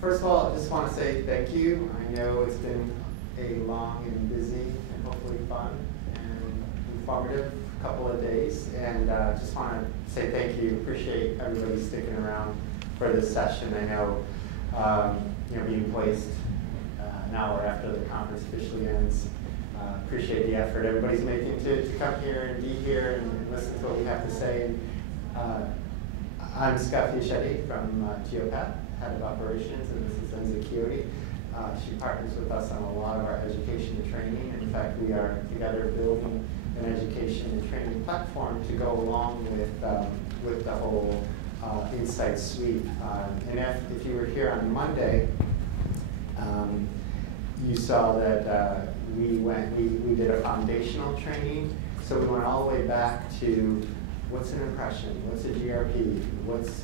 First of all, I just want to say thank you. I know it's been a long and busy and hopefully fun and informative couple of days, and just want to say thank you. Appreciate everybody sticking around for this session. I know, being placed an hour after the conference officially ends. Appreciate the effort everybody's making to come here and be here and listen to what we have to say. And, I'm Scott Fiaschetti from Geopath, Head of Operations, and this is Enza Chiodi. She partners with us on a lot of our education and training. In fact, we are together building an education and training platform to go along with the whole Insight suite. And if you were here on Monday, you saw that we did a foundational training. So we went all the way back to what's an impression, what's a GRP,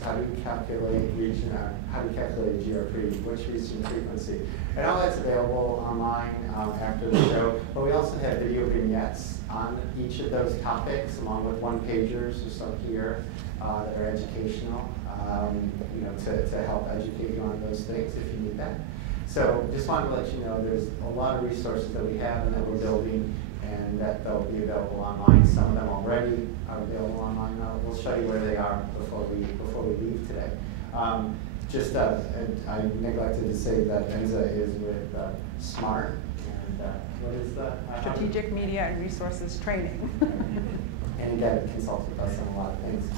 how do you calculate region, how do you calculate GRP, what's region frequency, and all that's available online after the show. But we also have video vignettes on each of those topics, along with one-pagers or so here that are educational, to help educate you on those things if you need that. So just wanted to let you know there's a lot of resources that we have and that we're building, and that they'll be available online. Some of them already are available online. We'll show you where they are before we leave today. And I neglected to say that Enza is with SMART, and what is the? Strategic Media and Resources Training. And again, consults with us on a lot of things.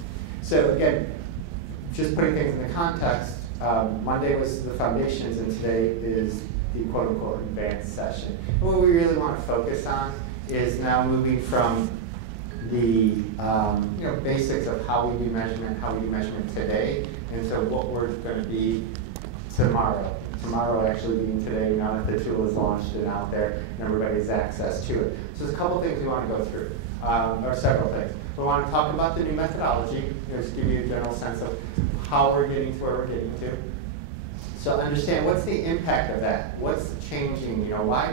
So again, just putting things in the context, Monday was the foundations, and today is the quote-unquote advanced session. And what we really want to focus on is now moving from the basics of how we do measurement today, into what we're going to be tomorrow. Tomorrow actually being today, now that the tool is launched and out there and everybody has access to it. So there's a couple things we want to go through, or several things. We want to talk about the new methodology, just give you a general sense of how we're getting to where we're getting to. So understand what's the impact of that? What's changing? Why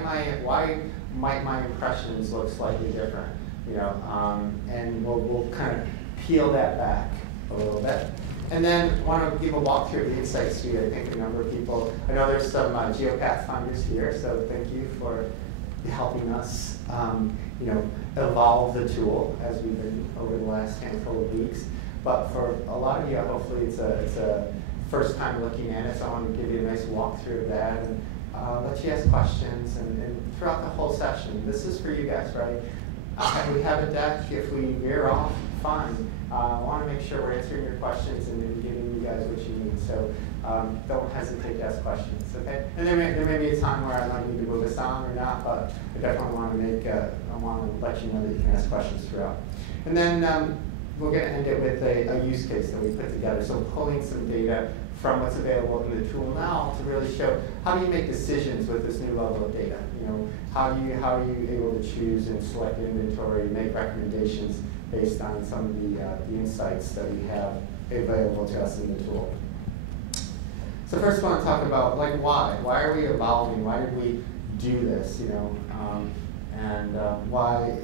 might my impressions look slightly different? And we'll kind of peel that back a little bit. And then want to give a walkthrough of the Insight suite. I think a number of people, I know there's some Geopath funders here, so thank you for helping us evolve the tool as we've been over the last handful of weeks. But for a lot of you, hopefully it's a first time looking at it, so I want to give you a nice walkthrough of that and let you ask questions and throughout the whole session. This is for you guys, right? We have a deck. If we veer off, fine. I want to make sure we're answering your questions and giving you guys what you need. So don't hesitate to ask questions, okay? And there may be a time where I might need to move us on or not, but I definitely want to let you know that you can ask questions throughout. And then we're going to end it with a use case that we put together. So pulling some data from what's available in the tool now to really show how do you make decisions with this new level of data. How are you able to choose and select inventory, make recommendations based on some of the insights that we have available to us in the tool. So first, I want to talk about why. Why are we evolving? Why did we do this? Why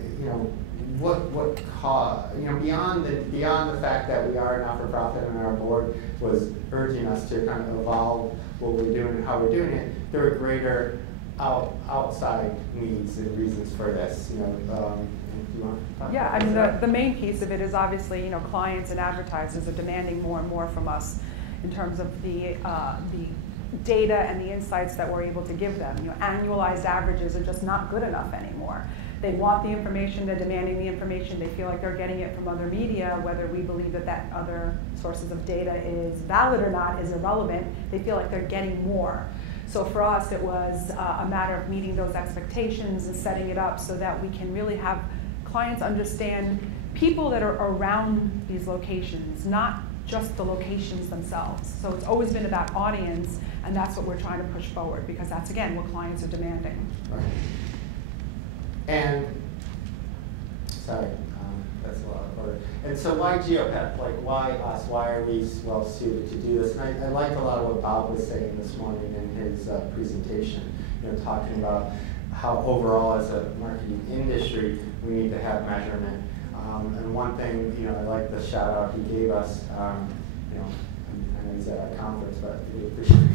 what caused, beyond the fact that we are a not-for-profit and our board was urging us to kind of evolve what we're doing and how we're doing it, there were greater outside needs and reasons for this. Do you want to talk Yeah, about I mean, that? the main piece of it is obviously, clients and advertisers are demanding more and more from us in terms of the data and the insights that we're able to give them. Annualized averages are just not good enough anymore. They want the information, they're demanding the information, they feel like they're getting it from other media, whether we believe that other sources of data is valid or not is irrelevant, they feel like they're getting more. So for us, it was a matter of meeting those expectations and setting it up so that we can really have clients understand people that are around these locations, not just the locations themselves. So it's always been about audience, and that's what we're trying to push forward, because that's, again, what clients are demanding. Right. And, sorry, that's a lot of order. And so why Geopath? Why us? Why are we well suited to do this? And I liked a lot of what Bob was saying this morning in his presentation, talking about how overall as a marketing industry, we need to have measurement. And one thing, I like the shout out he gave us, and I he's at our conference, but we appreciate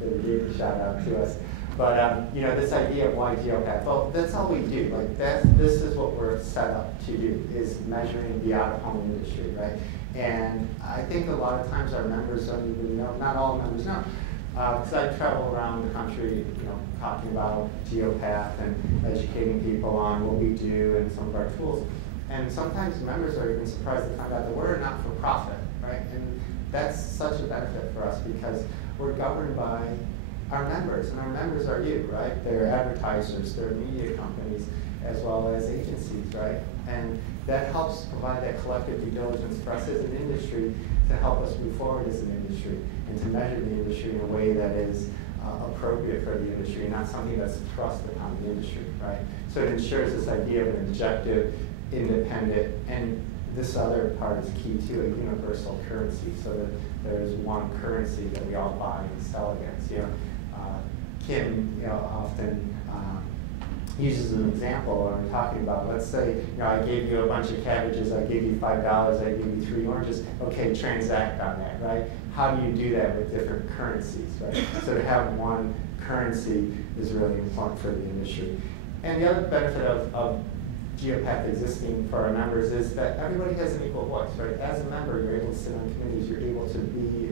that he gave a shout out to us. But this idea of why Geopath, well, that's all we do. Like this is what we're set up to do, is measuring the out-of-home industry, right? And I think a lot of times our members don't even know, not all members know, because I travel around the country, talking about Geopath and educating people on what we do and some of our tools. And sometimes members are even surprised to find out that we're not for profit, right? And that's such a benefit for us because we're governed by our members, and our members are you, right? They're advertisers, they're media companies, as well as agencies, right? And that helps provide that collective due diligence for us as an industry to help us move forward as an industry and to measure the industry in a way that is appropriate for the industry, not something that's thrust upon the industry, right? So it ensures this idea of an objective, independent, and this other part is key to a universal currency, so that there's one currency that we all buy and sell against. Kim, often uses an example when I'm talking about, let's say, I gave you a bunch of cabbages, I gave you $5, I gave you 3 oranges. Okay, transact on that, right? How do you do that with different currencies, right? So to have one currency is really important for the industry. And the other benefit of Geopath existing for our members is that everybody has an equal voice, right? As a member, you're able to sit on committees, you're able to be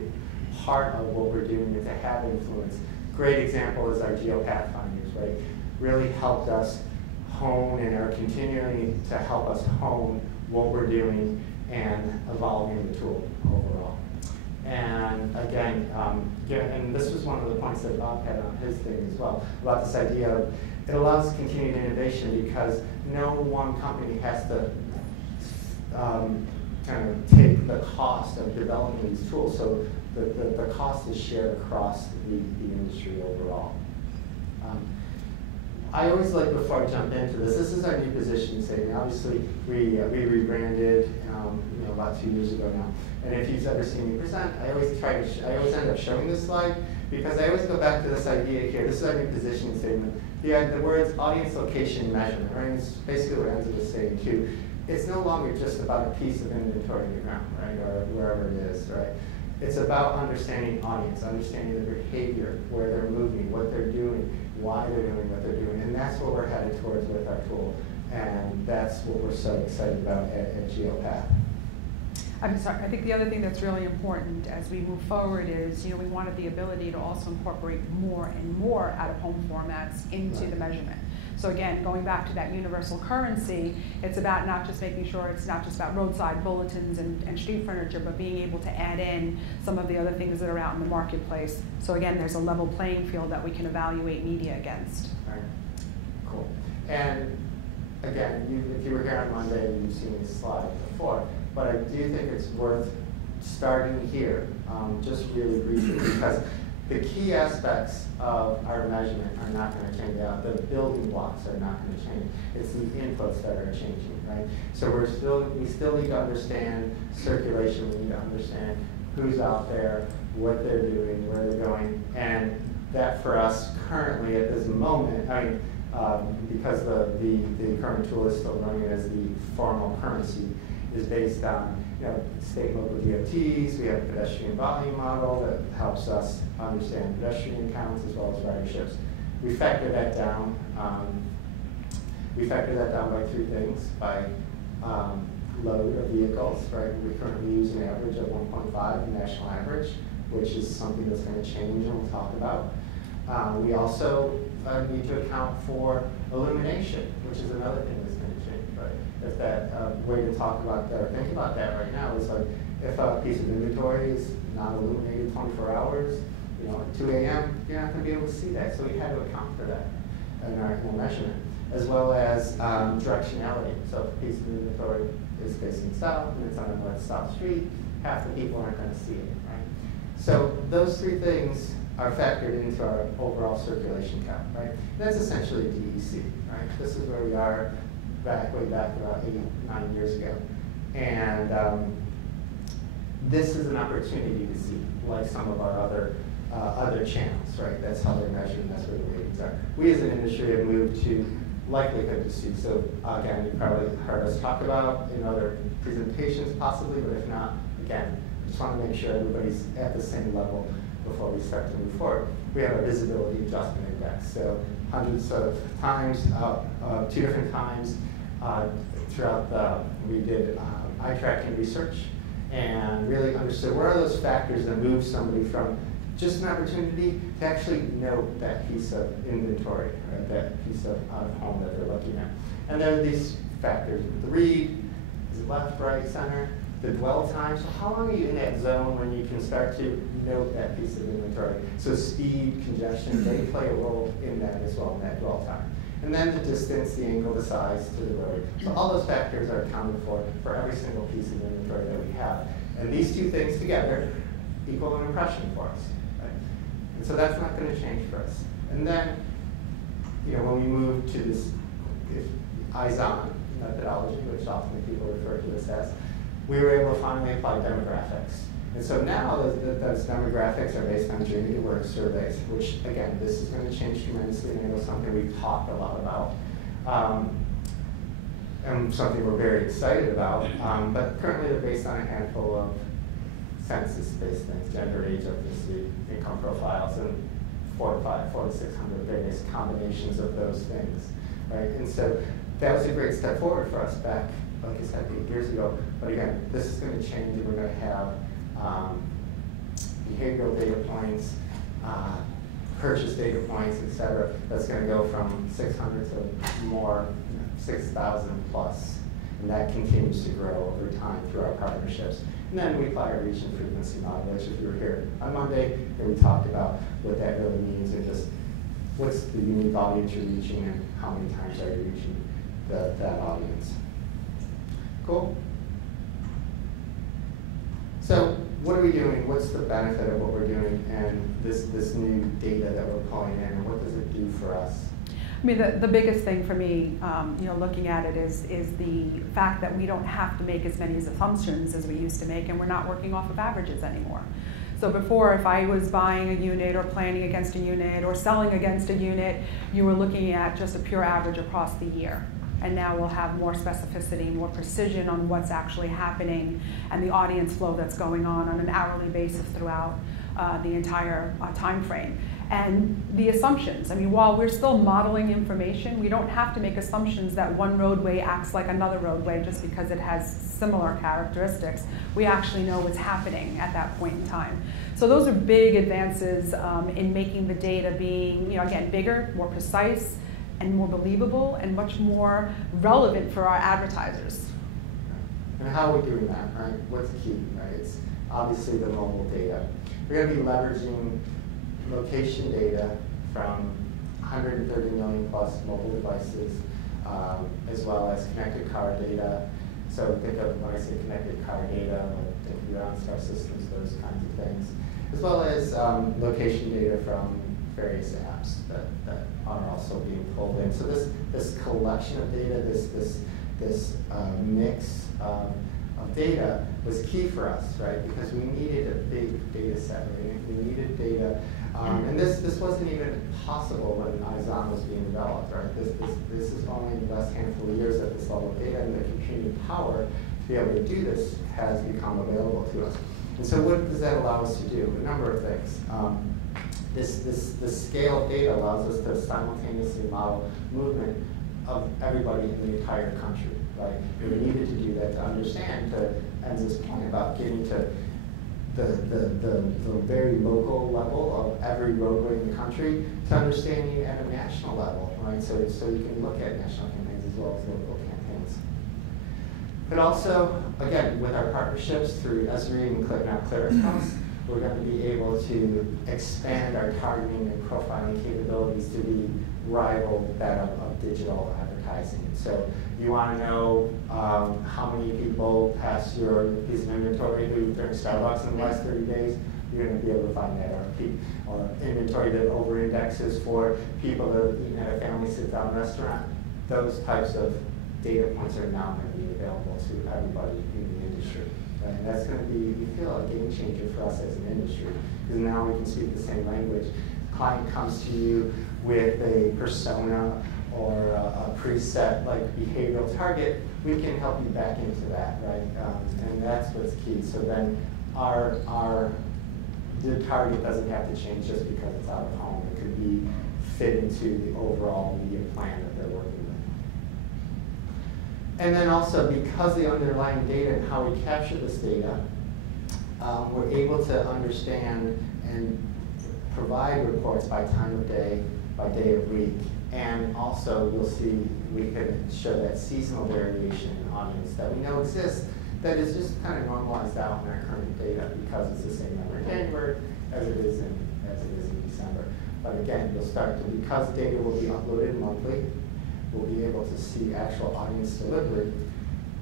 part of what we're doing and to have influence. Great example is our Geopath findings, right? Really helped us hone and are continuing to help us hone what we're doing and evolving the tool overall. And again, and this was one of the points that Bob had on his thing as well, about this idea of it allows continued innovation because no one company has to kind of take the cost of developing these tools. So the cost is shared across the industry overall. I always like, before I jump into this is our new position statement. Obviously, we rebranded about 2 years ago now. And if you've ever seen me present, I always end up showing this slide because I always go back to this idea here. This is our new positioning statement. The words audience location measurement, right? It's basically what Enza was saying too. It's no longer just about a piece of inventory in the ground, right, or wherever it is, right? It's about understanding audience, understanding their behavior, where they're moving, what they're doing, why they're doing what they're doing, and that's what we're headed towards with our tool, and that's what we're so excited about at Geopath. I'm sorry, I think the other thing that's really important as we move forward is, we wanted the ability to also incorporate more and more out-of-home formats into the measurement. So again, going back to that universal currency, it's about not just making sure it's not just about roadside bulletins and street furniture, but being able to add in some of the other things that are out in the marketplace. So again, there's a level playing field that we can evaluate media against. All right, cool. And again, if you were here on Monday, you've seen this slide before, but I do think it's worth starting here, just really briefly, because the key aspects of our measurement are not going to change out. The building blocks are not going to change. It's the inputs that are changing, right? So we still need to understand circulation. We need to understand who's out there, what they're doing, where they're going, and that for us currently at this moment, because the current tool is still running as the formal currency, is based on state and local DOTs. We have a pedestrian volume model that helps us understand pedestrian counts as well as riderships. We factor that down. By 3 things: by load of vehicles, right? We currently use an average of 1.5, the national average, which is something that's going to change and we'll talk about. We also need to account for illumination, which is another thing that's going to change, right? If that way to talk about that or think about that right now is like, if a piece of inventory is not illuminated 24 hours, at 2 a.m., you're not going to be able to see that. So we had to account for that in our measurement, as well as directionality. So if a piece of inventory is facing south and it's on a north-south street, half the people aren't going to see it, right? So those 3 things are factored into our overall circulation count, right? That's essentially DEC, right? This is where we are way back about 8-9 years ago. And this is an opportunity to see, like some of our other channels, right? That's how they're measured, that's where the ratings are. We as an industry have moved to likelihood to see. So again, you probably heard us talk about in other presentations possibly, but if not, again, Just want to make sure everybody's at the same level before we start to move forward. We have a visibility adjustment index, so hundreds of times, 2 different times throughout we did eye tracking research and really understood what are those factors that move somebody from just an opportunity to actually note that piece of inventory, right, that piece of out-of-home that they're looking at. And there are these factors: the read, is it left, right, center, the dwell time. So how long are you in that zone when you can start to note that piece of inventory? So speed, congestion, they play a role in that as well, in that dwell time. And then the distance, the angle, the size to the road. So all those factors are accounted for every single piece of inventory that we have. And these two things together equal an impression for us. Right? And so that's not going to change for us. And then, when we move to this eyes-on methodology, which often people refer to this as, we were able to finally apply demographics. And so now those demographics are based on journey to work surveys, which again, this is going to change tremendously, and I know something we've talked a lot about, and something we're very excited about. But currently they're based on a handful of census-based things: gender, age, ethnicity, income profiles, and 400 to 600 various combinations of those things, right? And so that was a great step forward for us back, like I said, 8 years ago. But again, this is going to change, and we're going to have behavioral data points, purchase data points, et cetera. That's going to go from 600 to more, 6,000 plus. And that continues to grow over time through our partnerships. And then we apply our reach and frequency model, which if you were here on Monday, and we talked about what that really means and just what's the unique audience you're reaching and how many times are you reaching that audience. Cool? So what are we doing? What's the benefit of what we're doing and this new data that we're pulling in, and what does it do for us? I mean, the biggest thing for me, looking at it is the fact that we don't have to make as many assumptions as we used to make, and we're not working off of averages anymore. So before, if I was buying a unit or planning against a unit or selling against a unit, you were looking at just a pure average across the year. And now we'll have more specificity, more precision on what's actually happening and the audience flow that's going on an hourly basis throughout the entire time frame. And the assumptions, I mean, while we're still modeling information, we don't have to make assumptions that one roadway acts like another roadway just because it has similar characteristics. We actually know what's happening at that point in time. So those are big advances in making the data being, again, bigger, more precise, and more believable, and much more relevant for our advertisers. And how are we doing that, right? What's key, right? It's obviously the mobile data. We're going to be leveraging location data from 130 million plus mobile devices, as well as connected car data. So think of, when I say connected car data, think of your OnStar systems, those kinds of things, as well as location data from various apps that are also being pulled in. So this collection of data, this mix of data was key for us, right? Because we needed a big data set, right? We needed data, and this wasn't even possible when Eyes-On was being developed, right? This is only the last handful of years that this level of data and the computing power to be able to do this has become available to us. And so what does that allow us to do? A number of things. This scale of data allows us to simultaneously model movement of everybody in the entire country, right? And we needed to do that to understand, to Enza's point about getting to the very local level of every roadway in the country, to understanding at a national level, right? So you can look at national campaigns as well as local campaigns. But also, again, with our partnerships through Esri and ClearXpost, we're going to be able to expand our targeting and profiling capabilities to be rival that of digital advertising. So you want to know how many people pass your piece of inventory who during Starbucks in the last 30 days, you're going to be able to find that, or inventory that over-indexes for people that have eaten at a family sit-down restaurant. Those types of data points are now going to be available to everybody in the industry. Right? And that's going to be, we feel, a game changer for us as an industry, because now we can speak the same language. The client comes to you with a persona or a preset like behavioral target, we can help you back into that, right? And that's what's key. So then the target doesn't have to change just because it's out of home. It could be fit into the overall media plan that they're working with. And then also, because the underlying data and how we capture this data, we're able to understand and provide reports by time of day, by day of week. And also, you'll see we can show that seasonal variation in audience that we know exists, that is just kind of normalized out in our current data because it's the same number in January as it is in December. But again, you'll start to, because data will be uploaded monthly, we'll be able to see actual audience delivery,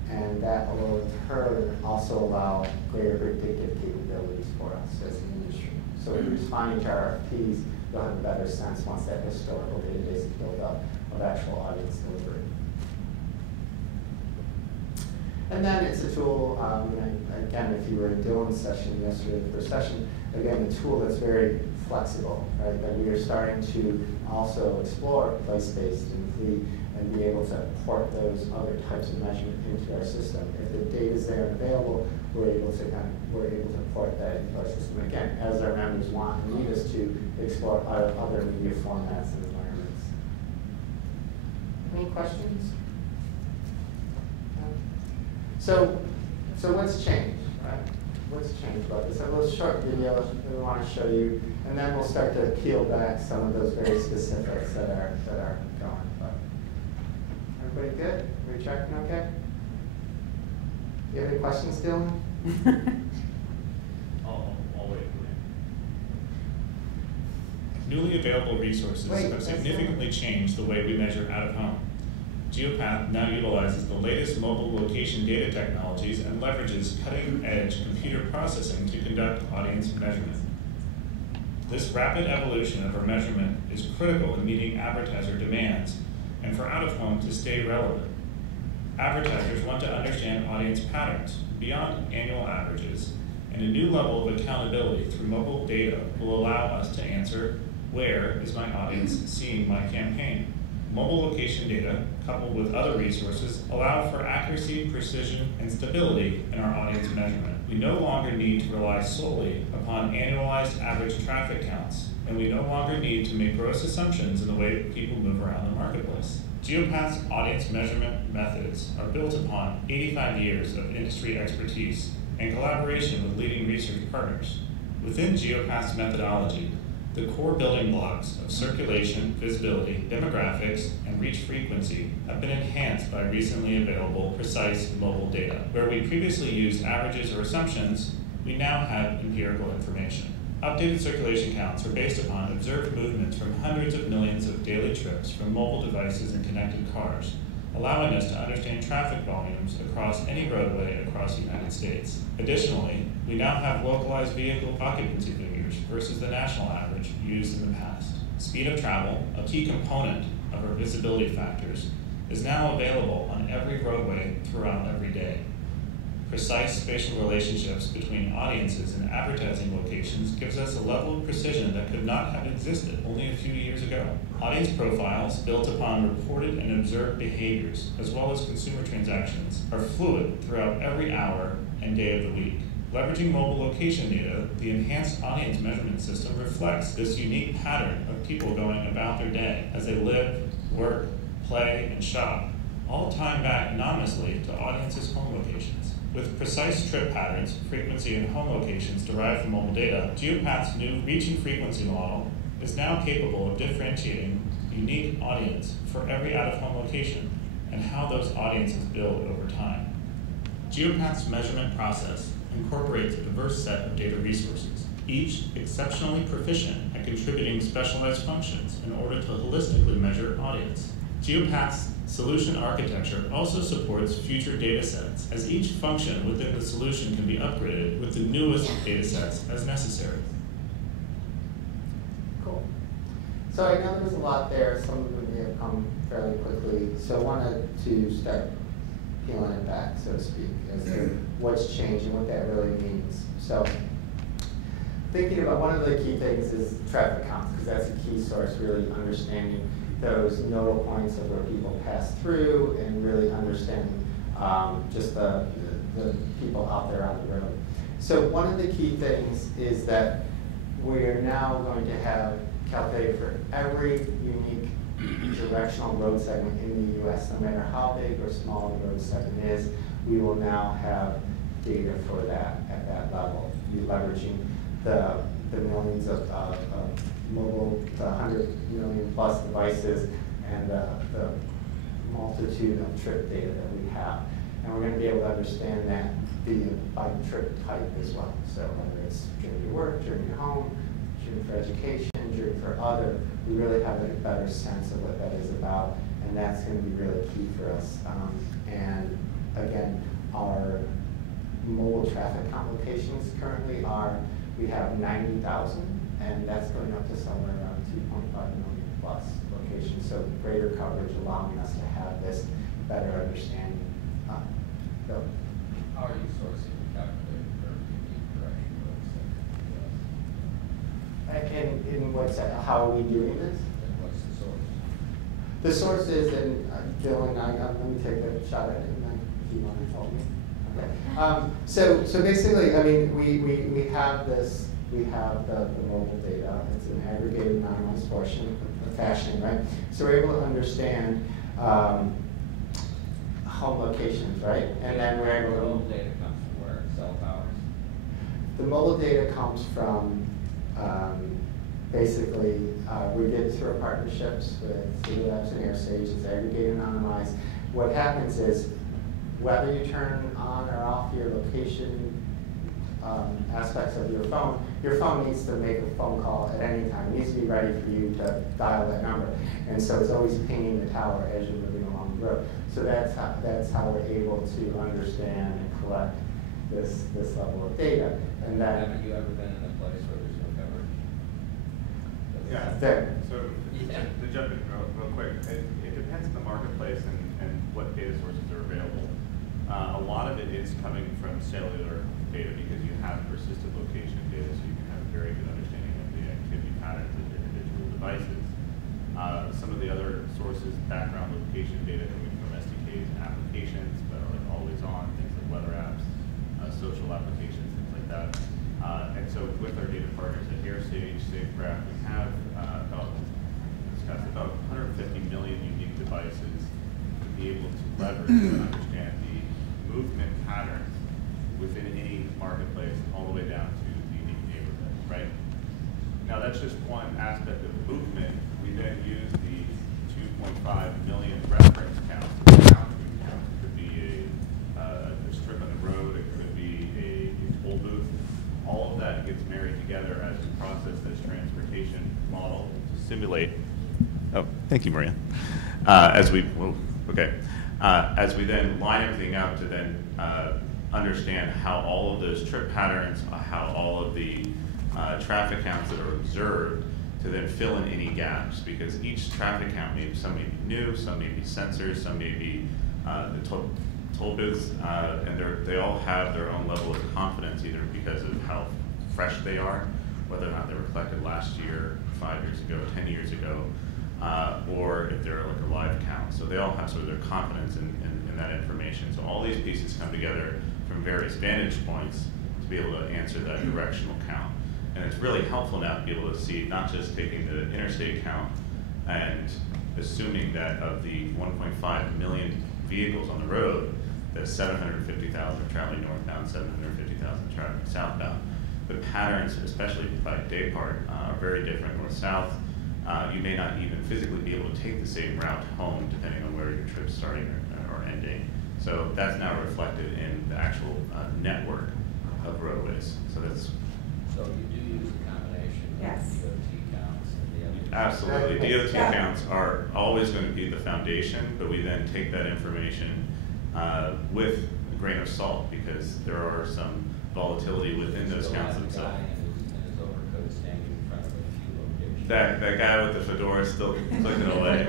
and that will in turn also allow greater predictive capabilities for us as an industry. So if you're responding to RFPs, you'll have a better sense once that historical database is built up of actual audience delivery. And then it's a tool, again, if you were in Dylan's session yesterday, the first session, again, a tool that's very flexible, right? That we are starting to also explore place-based and fleet and be able to port those other types of measurement into our system. If the data is there and available, we're able to port that into our system. Again, as our members want and need us to explore other media formats and environments. Any questions? So what's changed, right? What's changed about this? I have a little short video that we want to show you, and then we'll start to peel back some of those very specifics that are going. But everybody good? Are we tracking okay? You have any questions, Dylan? I'll wait. Newly available resources have significantly changed the way we measure out of home. Geopath now utilizes the latest mobile location data technologies and leverages cutting-edge computer processing to conduct audience measurement. This rapid evolution of our measurement is critical in meeting advertiser demands and for out-of-home to stay relevant. Advertisers want to understand audience patterns beyond annual averages, and a new level of accountability through mobile data will allow us to answer, where is my audience seeing my campaign? Mobile location data, coupled with other resources, allow for accuracy, precision, and stability in our audience measurement. We no longer need to rely solely upon annualized average traffic counts, and we no longer need to make gross assumptions in the way people move around the marketplace. Geopath's audience measurement methods are built upon 85 years of industry expertise and collaboration with leading research partners. Within Geopath's methodology, the core building blocks of circulation, visibility, demographics, and reach frequency have been enhanced by recently available precise mobile data. Where we previously used averages or assumptions, we now have empirical information. Updated circulation counts are based upon observed movements from hundreds of millions of daily trips from mobile devices and connected cars, allowing us to understand traffic volumes across any roadway across the United States. Additionally, we now have localized vehicle occupancy figures versus the national average used in the past. Speed of travel, a key component of our visibility factors, is now available on every roadway throughout every day. Precise spatial relationships between audiences and advertising locations gives us a level of precision that could not have existed only a few years ago. Audience profiles built upon reported and observed behaviors, as well as consumer transactions, are fluid throughout every hour and day of the week. Leveraging mobile location data, the enhanced audience measurement system reflects this unique pattern of people going about their day as they live, work, play, and shop, all tying back anonymously to audiences' home locations. With precise trip patterns, frequency, and home locations derived from mobile data, Geopath's new reach and frequency model is now capable of differentiating unique audience for every out-of-home location and how those audiences build over time. Geopath's measurement process incorporates a diverse set of data resources, each exceptionally proficient at contributing specialized functions in order to holistically measure audience. Geopath's solution architecture also supports future data sets, as each function within the solution can be upgraded with the newest data sets as necessary. Cool. So I know there was a lot there. Some of them may have come fairly quickly. So I wanted to start peeling it back, so to speak, as to what's changed and what that really means. So thinking about one of the key things is traffic counts, because that's a key source, really understanding those nodal points of where people pass through and really understanding just the people out there on the road. So one of the key things is that we are now going to have calculated for every unique directional road segment in the US, no matter how big or small the road segment is, we will now have data for that at that level. Be leveraging the millions of mobile, the 100 million plus devices, and the multitude of trip data that we have. And we're going to be able to understand that by trip type as well. So whether it's journey to work, journey to home, journey for education, journey for other, we really have a better sense of what that is about, and that's going to be really key for us. And again, our mobile traffic count locations currently are, we have 90,000, and that's going up to somewhere around 2.5 million plus locations. So greater coverage allowing us to have this better understanding. Bill? How are you sourcing and calculating for unique directional road segment? In what's that, how are we doing this? And what's the source? The source is, and Bill and I, let me take a shot at it, and then if you want to tell me. Okay. So basically, I mean, we have this, we have the mobile data. It's an aggregated anonymous fashion, right? So we're able to understand home locations, right? And then we're able to. The mobile data comes from where? Cell towers? The mobile data comes from basically, we did it through our partnerships with City Labs and AirStage. It's aggregated, anonymized. What happens is, whether you turn on or off your location aspects of your phone needs to make a phone call at any time. It needs to be ready for you to dial that number. And so it's always pinging the tower as you're moving along the road. So that's how we're able to understand and collect this level of data. And then, haven't you ever been in a place where there's no coverage? Yeah. So to jump in real quick, it depends on the marketplace and what data sources are available. A lot of it is coming from cellular data because you have persistent location data, so you can have a very good understanding of the activity patterns of individual devices. Some of the other sources, background location data coming from SDKs and applications that are like always on, things like weather apps, social applications, things like that. And so with our data partners at AirStage, SafeGraph, we have about 150 million unique devices to be able to leverage and understand the movement patterns within any marketplace all the way down to the unique neighborhood, right? Now that's just one aspect of movement. We then use the 2.5 million reference counts. It could be a strip on the road, it could be a toll booth. All of that gets married together as we process this transportation model to simulate. Oh, thank you, Maria. As we then line everything up to then understand how all of those trip patterns, how all of the traffic counts that are observed, to then fill in any gaps, because each traffic count, some may be new, some may be sensors, some may be the toll booths, and they all have their own level of confidence, either because of how fresh they are, whether or not they were collected last year, 5 years ago, 10 years ago, or if they're like a live count. So they all have sort of their confidence in that information. So all these pieces come together from various vantage points to be able to answer that directional count. And it's really helpful now to be able to see, not just taking the interstate count and assuming that of the 1.5 million vehicles on the road, that 750,000 are traveling northbound, 750,000 traveling southbound. But patterns, especially by day part, are very different north-south. You may not even physically be able to take the same route home depending on where your trip's starting or ending. So that's now reflected in the actual network of roadways. So that's. So you do use a combination Yes. of DOT counts and the other. Absolutely. DOT counts are always going to be the foundation, but we then take that information with a grain of salt, because there are some volatility within those counts themselves. That guy with the fedora is still clicking away.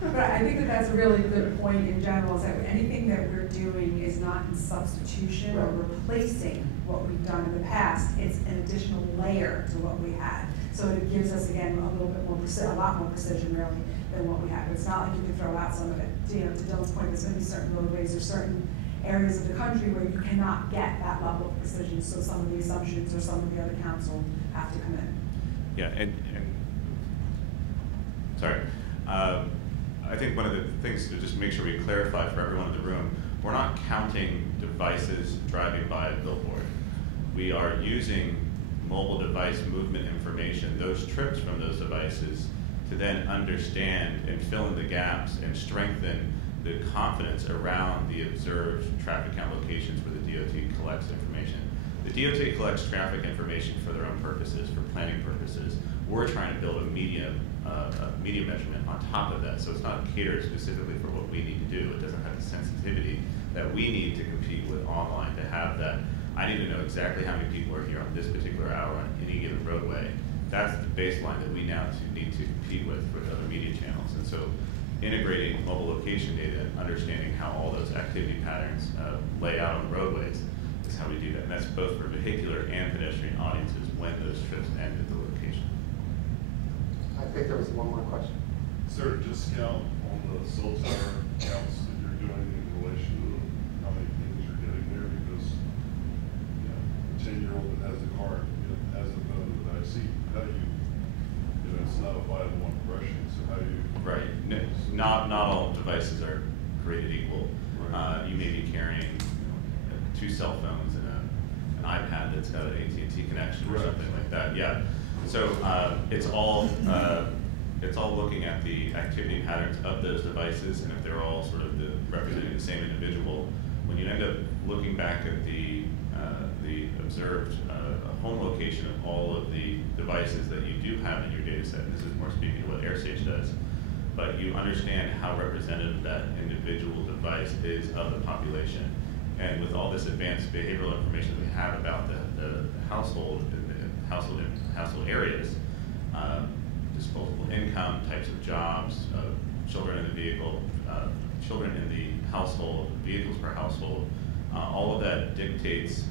But I think that that's a really good point in general, is that anything that we're doing is not in substitution or replacing what we've done in the past. It's an additional layer to what we had. So it gives us, again, a little bit more a lot more precision, really, than what we had. It's not like you can throw out some of it. To Dylan's point, there's going to be certain roadways or certain areas of the country where you cannot get that level of precision, so some of the assumptions or some of the other counsel have to come in. Yeah, and sorry. I think one of the things to just make sure we clarify for everyone in the room, we're not counting devices driving by a billboard. We are using mobile device movement information, those trips from those devices, to then understand and fill in the gaps and strengthen the confidence around the observed traffic count locations where the DOT collects information. The DOT collects traffic information for their own purposes, for planning purposes. We're trying to build a media measurement on top of that, so it's not catered specifically for what we need to do. It doesn't have the sensitivity that we need to compete with online to have that. I need to know exactly how many people are here on this particular hour on any given roadway. That's the baseline that we now need to compete with other media channels. And so integrating mobile location data, understanding how all those activity patterns lay out on roadways is how we do that. And that's both for vehicular and pedestrian audiences when those trips end at the location. I think there was one more question. Is there a discount on the cell tower counts that you're doing in relation to how many things you're getting there? Because, you know, a 10-year-old that has a car, you know, has a phone that I see, how do you know, it's not a 5-to-1 impression, so how do you? Right, no, not all devices are created equal. Right. You may be carrying 2 cell phones and an iPad that's got an AT&T connection or something like that, yeah. So it's all looking at the activity patterns of those devices, and if they're all sort of representing the same individual, when you end up looking back at the observed home location of all of the devices that you do have in your data set, and this is more speaking to what AirStage does, but you understand how representative that individual device is of the population. And with all this advanced behavioral information that we have about the household areas, disposable income, types of jobs, children in the vehicle, children in the household, vehicles per household, all of that dictates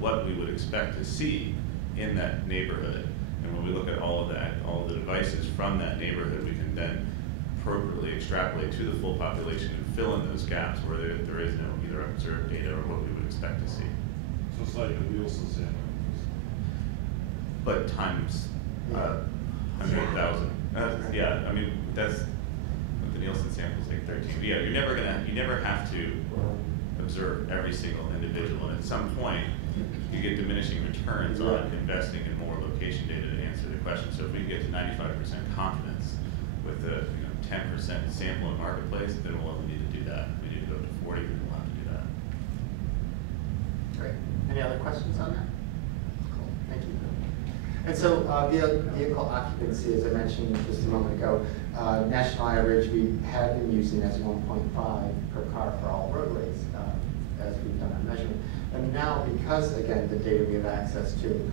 what we would expect to see in that neighborhood. And when we look at all of that, all of the devices from that neighborhood, we can then appropriately extrapolate to the full population and fill in those gaps where there is no either observed data or what we would expect to see. So it's like a Nielsen sample. But times 100,000. Yeah, I mean that's the Nielsen samples like 13. But yeah, you never have to observe every single individual, and at some point you get diminishing returns on investing in more location data to answer the question. So if we can get to 95% confidence with the 10% sample in marketplace, then we'll only need to do that. If we need to go to 40, then we'll have to do that. Great. Any other questions on that? Cool. Thank you. And so vehicle occupancy, as I mentioned just a moment ago, national average we had been using as 1.5 per car for all roadways as we've done our measurement. And now, because again the data we have access to,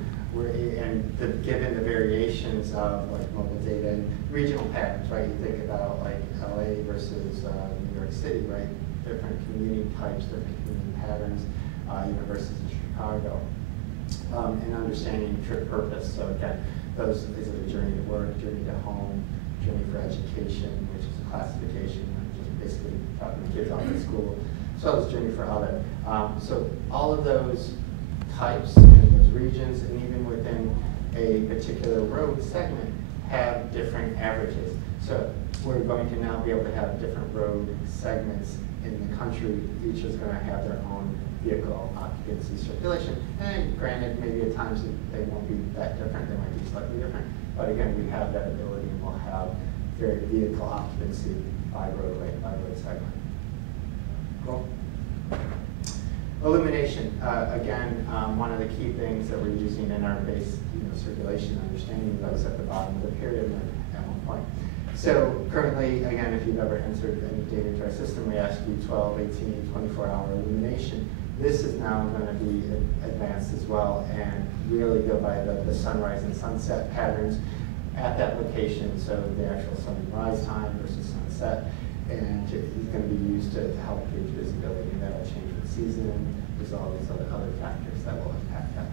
given the variations of like mobile data and regional patterns, right? You think about like LA versus New York City, right? Different commuting types, different commuting patterns, even versus Chicago. And understanding trip purpose. So again, is it a journey to work, journey to home, journey for education, which is a classification, just basically dropping the kids off at school. So it's journey for other. So all of those types in those regions, and even within a particular road segment, have different averages. So we're going to now be able to have different road segments in the country. Each is going to have their own vehicle occupancy circulation. And granted, maybe at times they won't be that different, they might be slightly different. But again, we have that ability, and we'll have vehicle occupancy by roadway, by road segment. Cool. Illumination, again, one of the key things that we're using in our base circulation understanding those at the bottom of the pyramid at one point. So currently, again, if you've ever entered any data into our system, we ask you 12, 18, 24-hour illumination. This is now going to be advanced as well and really go by the sunrise and sunset patterns at that location, so the actual sunrise time versus sunset, and it's going to be used to help gauge visibility, and that'll change with season. There's all these other factors that will impact that.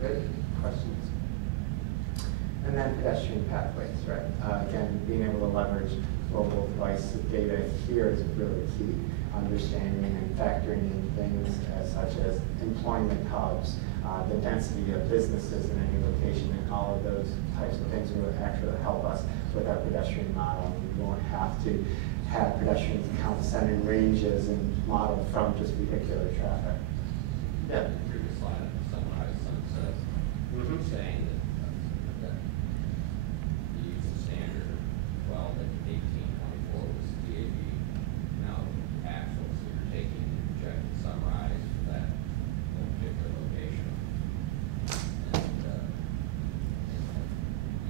Good questions? And then pedestrian pathways, right? Again, being able to leverage mobile device data here is really key. Understanding and factoring in things such as employment hubs, the density of businesses in any location, and all of those types of things will actually help us with our pedestrian model. We won't have to have pedestrians count descending ranges and model from just vehicular traffic. Yeah. The previous slide, Sunrise, Sunset, saying that you use the standard 12 and 18, 24 was DAB. Now actual, so you're taking and projecting Sunrise for that particular location. And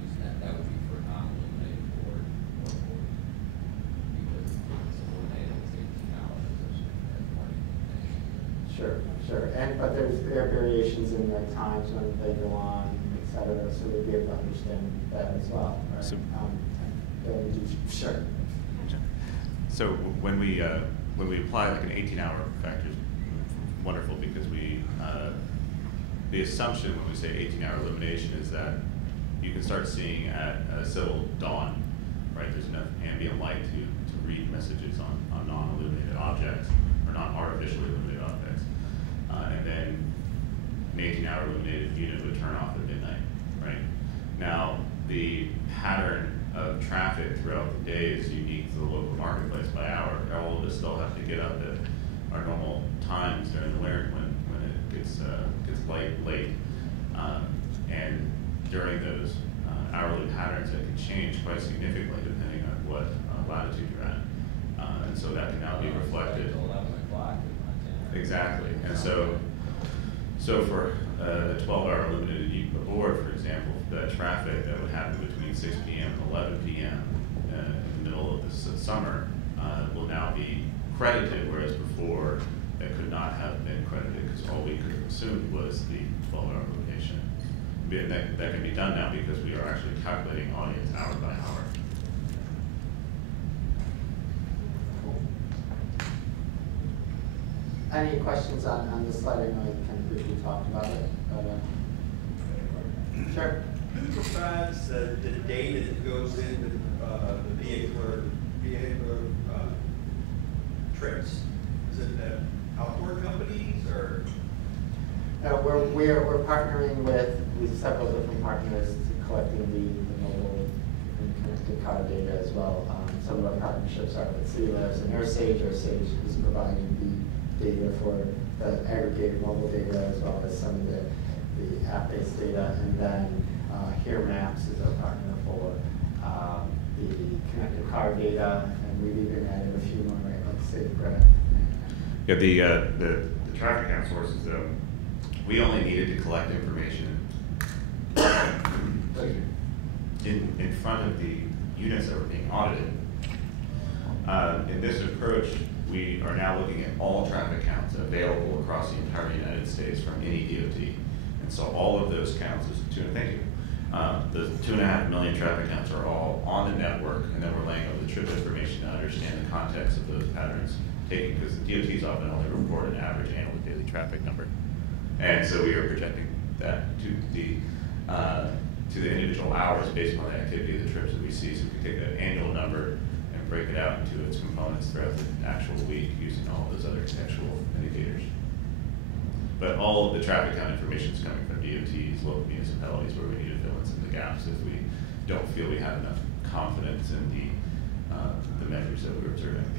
using that would be for non-illuminated board or board. Because it's illuminated, it's 18 hours as morning illumination. Sure, sure. But there are variations in the times when they go on, et cetera, so we'll be able to understand that as well. Right? So, sure. So when we apply like an 18-hour factor, it's wonderful because the assumption when we say 18-hour illumination is that you can start seeing at civil dawn, right? There's enough ambient light to read messages on non-illuminated objects or non-artificially illuminated objects. And then an 18-hour illuminated unit would turn off at midnight, right? Now, the pattern of traffic throughout the day is unique to the local marketplace by hour. All of us still have to get up at our normal times during the winter when it gets late. And during those hourly patterns, that can change quite significantly depending on what latitude you're at. And so that can now be reflected. 11 o'clock in Montana. Exactly. And so for a 12-hour illuminated board, for example, that traffic that would happen between 6 p.m. and 11 p.m. In the middle of the summer will now be credited, whereas before that could not have been credited because all we could assume was the 12-hour illumination. That can be done now because we are actually calculating audience hour by hour. Any questions on this slide? I know you kind of briefly talked about it, but sure. Who provides the data that goes into the vehicular trips? Is it the outdoor companies or? We're partnering with several different partners to collecting the mobile and connected car data as well. Some of our partnerships are with CLabs and AirSage. AirSage is providing the data for the aggregated mobile data as well as some of the app-based data. And then Here Maps is our partner for the connected car data, and we've even added a few more, right, like SafeGraph. Yeah, the traffic count sources, we only needed to collect information in front of the units that were being audited. In this approach, we are now looking at all traffic counts available across the entire United States from any DOT. And so all of those counts, the 2.5 million traffic counts are all on the network, and then we're laying out the trip information to understand the context of those patterns taken, because the DOTs often only report an average annual daily traffic number. And so we are projecting that to the individual hours based on the activity of the trips that we see. So we can take that annual number and break it out into its components throughout the actual week using all of those other contextual indicators. But all of the traffic count information is coming from DOTs, local municipalities, where we need to fill in some of the gaps if we don't feel we have enough confidence in the measures that we're observing.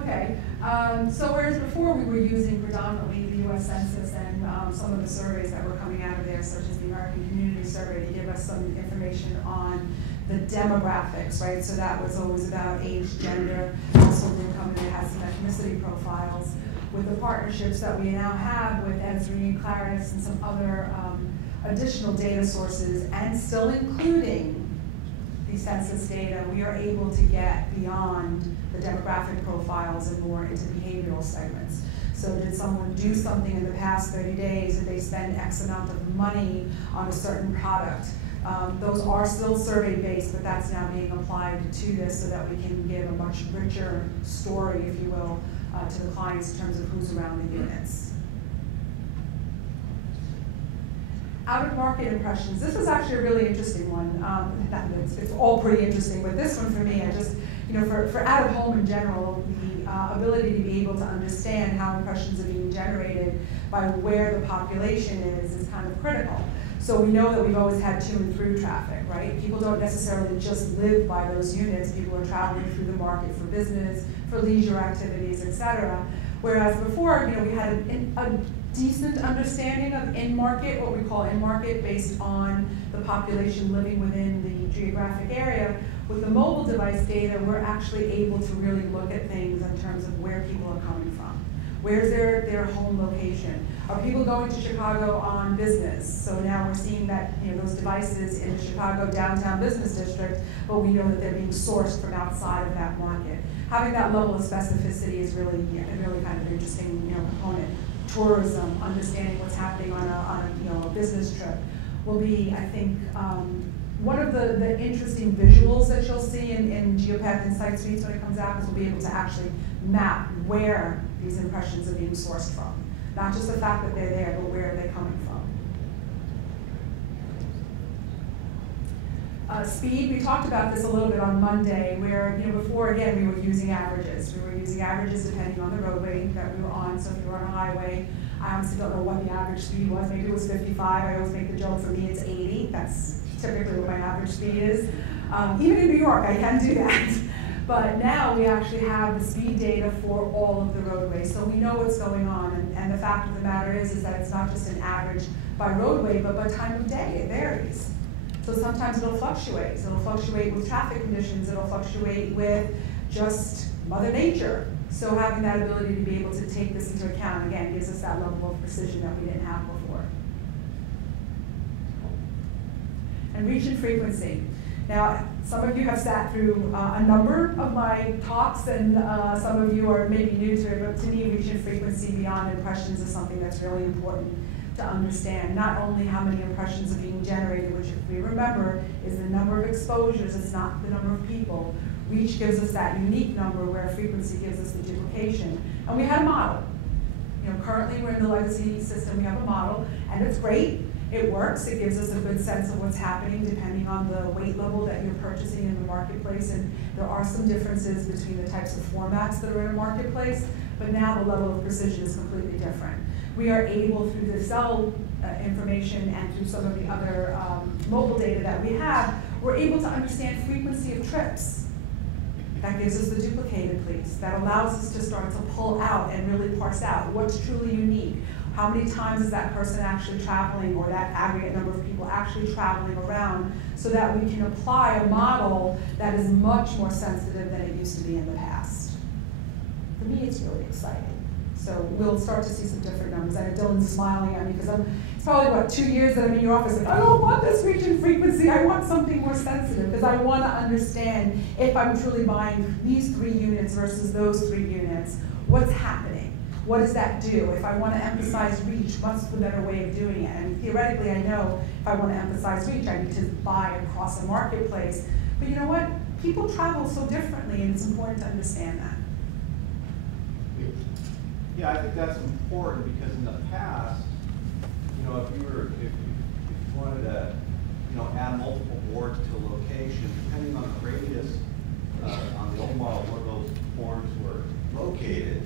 Okay, so whereas before we were using predominantly the U.S. Census and some of the surveys that were coming out of there, such as the American Community Survey, to give us some information on the demographics, right? So that was always about age, gender, household income, and it has some ethnicity profiles. With the partnerships that we now have with Enza and Claris and some other additional data sources, and still including the census data, we are able to get beyond the demographic profiles and more into behavioral segments. So did someone do something in the past 30 days? Did they spend X amount of money on a certain product? Those are still survey-based, but that's now being applied to this so that we can give a much richer story, if you will, to the clients in terms of who's around the units. Out-of-market impressions. This is actually a really interesting one. It's all pretty interesting, but this one for me, I just, for out-of-home in general, the ability to be able to understand how impressions are being generated by where the population is kind of critical. So we know that we've always had to and through traffic, right? People don't necessarily just live by those units. People are traveling through the market for business, for leisure activities, et cetera. Whereas before, we had a decent understanding of in-market, what we call in-market, based on the population living within the geographic area. With the mobile device data, we're actually able to really look at things in terms of where people are coming from. Where's their home location? Are people going to Chicago on business? So now we're seeing that those devices in the Chicago downtown business district, but we know that they're being sourced from outside of that market. Having that level of specificity is really, really kind of interesting component. Tourism, understanding what's happening on a business trip will be, I think, one of the interesting visuals that you'll see in Geopath Insight Suites when it comes out, is we'll be able to actually map where these impressions are being sourced from. Not just the fact that they're there, but where are they coming from. Speed, we talked about this a little bit on Monday, where before, again, we were using averages. We were using averages depending on the roadway that we were on. So if you were on a highway, I honestly don't know what the average speed was. Maybe it was 55. I always make the joke, for me it's 80. That's typically what my average speed is. Even in New York, I can do that. But now we actually have the speed data for all of the roadways, so we know what's going on. And the fact of the matter is that it's not just an average by roadway, but by time of day. It varies. So sometimes it'll fluctuate. So it'll fluctuate with traffic conditions. It'll fluctuate with just Mother Nature. So having that ability to be able to take this into account, again, gives us that level of precision that we didn't have before. And reach and frequency. Now, some of you have sat through a number of my talks, and some of you are maybe new to it, but to me, reach and frequency beyond impressions is something that's really important to understand. Not only how many impressions are being generated, which if we remember is the number of exposures, it's not the number of people. Reach gives us that unique number, where frequency gives us the duplication. And we had a model. Currently we're in the legacy system, we have a model, and it's great. It works. It gives us a good sense of what's happening depending on the weight level that you're purchasing in the marketplace. And there are some differences between the types of formats that are in a marketplace, but now the level of precision is completely different. We are able, through the cell information and through some of the other mobile data that we have, we're able to understand frequency of trips. That gives us the duplicated piece. That allows us to start to pull out and really parse out what's truly unique. How many times is that person actually traveling, or that aggregate number of people actually traveling around, so that we can apply a model that is much more sensitive than it used to be in the past. For me, it's really exciting. So we'll start to see some different numbers. I know Dylan's smiling at me because it's probably, 2 years that I'm in your office, like, I don't want this reach and frequency. I want something more sensitive, because I want to understand if I'm truly buying these 3 units versus those 3 units, what's happening? What does that do? If I want to emphasize reach, what's the better way of doing it? I mean, theoretically, I know if I want to emphasize reach, I need to buy across a marketplace. But you know what? People travel so differently, and it's important to understand that. Yeah, I think that's important, because in the past, if you wanted to, add multiple boards to a location, depending on the radius on the old model where those forms were located,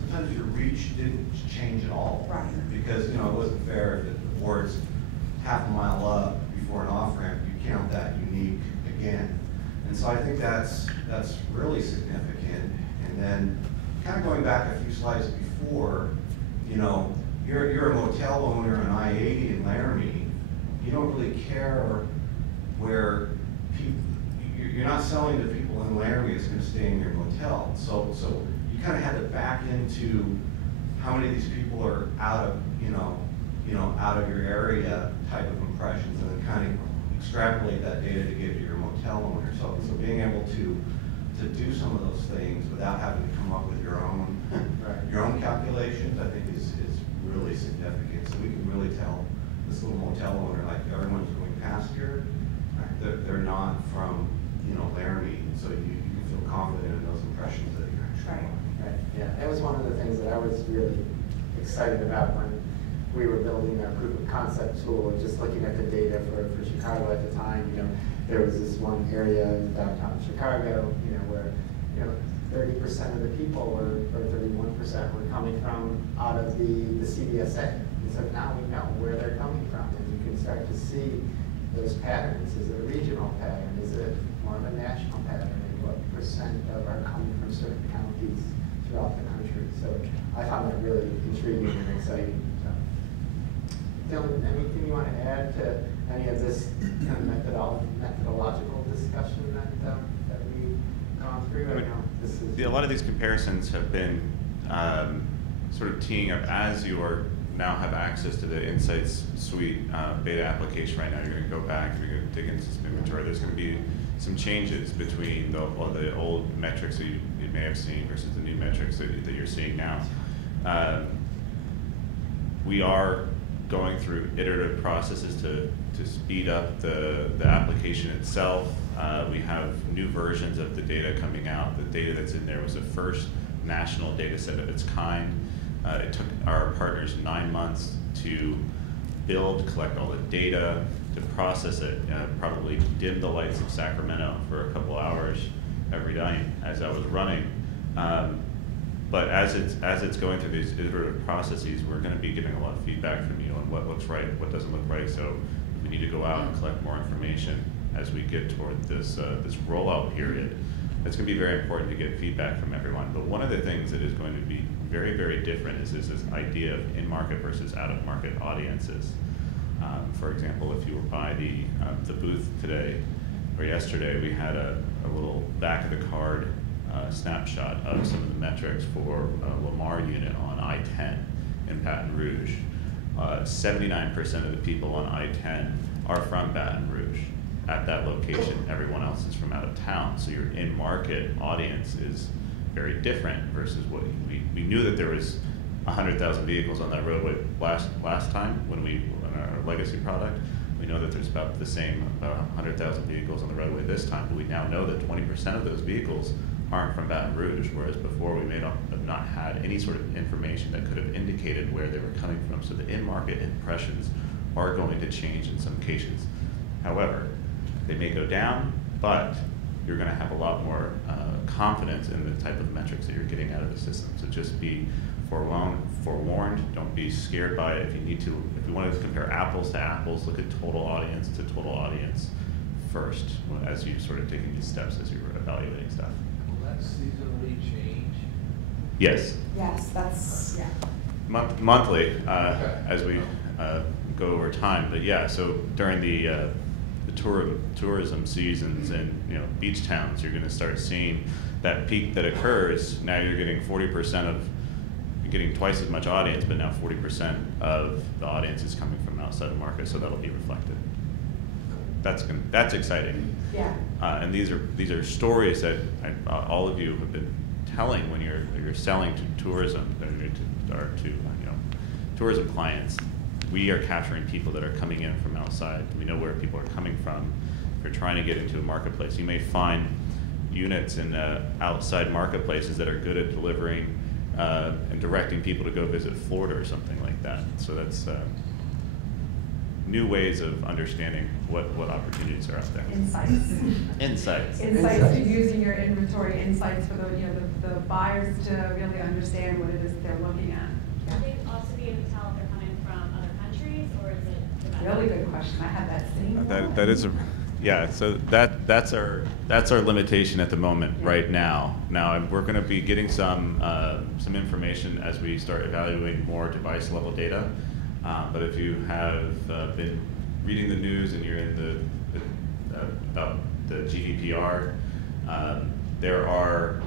sometimes your reach didn't change at all. Right. Because, it wasn't fair that the board's half a mile up before an off-ramp, you count that unique again. And so I think that's really significant. And then kind of going back a few slides before, you're a motel owner on I-80 in Laramie, you don't really care where people, you're not selling to people in Laramie that's going to stay in your motel. So you kind of had to back into how many of these people are out of, out of your area type of impressions, and then kind of extrapolate that data to give to your motel owner. So being able to do some of those things without having to come up with your own your own calculations, I think is really significant. So we can really tell this little motel owner, like, everyone's going past here, they're not from Laramie, so you can feel confident in those impressions that you're actually Right. Yeah, that was one of the things that I was really excited about when we were building a proof of concept tool and just looking at the data for Chicago at the time, there was this one area in downtown Chicago, where 30% of the people or 31% were coming from out of the CBSA. And so now we know where they're coming from, and you can start to see those patterns. Is it a regional pattern? Is it more of a national pattern? And what percent of are coming from certain counties throughout the country? So I found that really intriguing and exciting. So, Dylan, anything you want to add to any of this kind of methodological discussion that we've gone through? I know this is a lot of these comparisons have been sort of teeing up as you are now have access to the Insights Suite beta application right now. You're going to go back, you're going to dig into some inventory. There's going to be some changes between the old metrics that you may have seen versus the new metrics that you're seeing now. We are going through iterative processes to speed up the application itself. We have new versions of the data coming out. The data that's in there was the first national data set of its kind. It took our partners 9 months to build, collect all the data, to process it, probably dim the lights of Sacramento for a couple hours every night as I was running. But as it's going through these iterative processes, we're going to be giving a lot of feedback from you on what looks right, what doesn't look right. So we need to go out and collect more information as we get toward this this rollout period. It's going to be very important to get feedback from everyone. But one of the things that is going to be very, very different is this idea of in-market versus out-of-market audiences. For example, if you were by the booth today or yesterday, we had a little back of the card snapshot of some of the metrics for Lamar unit on I-10 in Baton Rouge. 79% of the people on I-10 are from Baton Rouge. At that location, everyone else is from out of town. So your in-market audience is very different versus what we knew that there was 100,000 vehicles on that roadway last time when our legacy product. We know that there's about the same, about 100,000 vehicles on the roadway this time, but we now know that 20% of those vehicles aren't from Baton Rouge, whereas before we may have not had any sort of information that could have indicated where they were coming from. So the in-market impressions are going to change in some cases. However, they may go down, but you're going to have a lot more confidence in the type of metrics that you're getting out of the system. So just be forewarned. Don't be scared by it. If you need to, if you wanted to compare apples to apples, look at total audience to total audience first, as you sort of taking these steps as you're evaluating stuff. Will that seasonally change? Yes. Yes, that's, yeah. Monthly, as we go over time. But yeah, so during the tourism seasons and beach towns, you're going to start seeing that peak that occurs. Now you're getting 40% of, you're getting twice as much audience, but now 40% of the audience is coming from outside the market, so that'll be reflected. That's exciting. Yeah. And these are stories that all of you have been telling when you're selling to tourism or to tourism clients. We are capturing people that are coming in from outside. We know where people are coming from. If you're trying to get into a marketplace, you may find units in outside marketplaces that are good at delivering and directing people to go visit Florida or something like that. So that's new ways of understanding what opportunities are out there. Insights. Insights. Using your inventory insights for the buyers to really understand what it is they're looking at. Will they also be able to tell if they're coming from other countries, or is it? Really good question. I had that same. That is a, yeah. So that's our limitation at the moment right now. Now we're going to be getting some information as we start evaluating more device level data. But if you have been reading the news and you're in about the GDPR, there are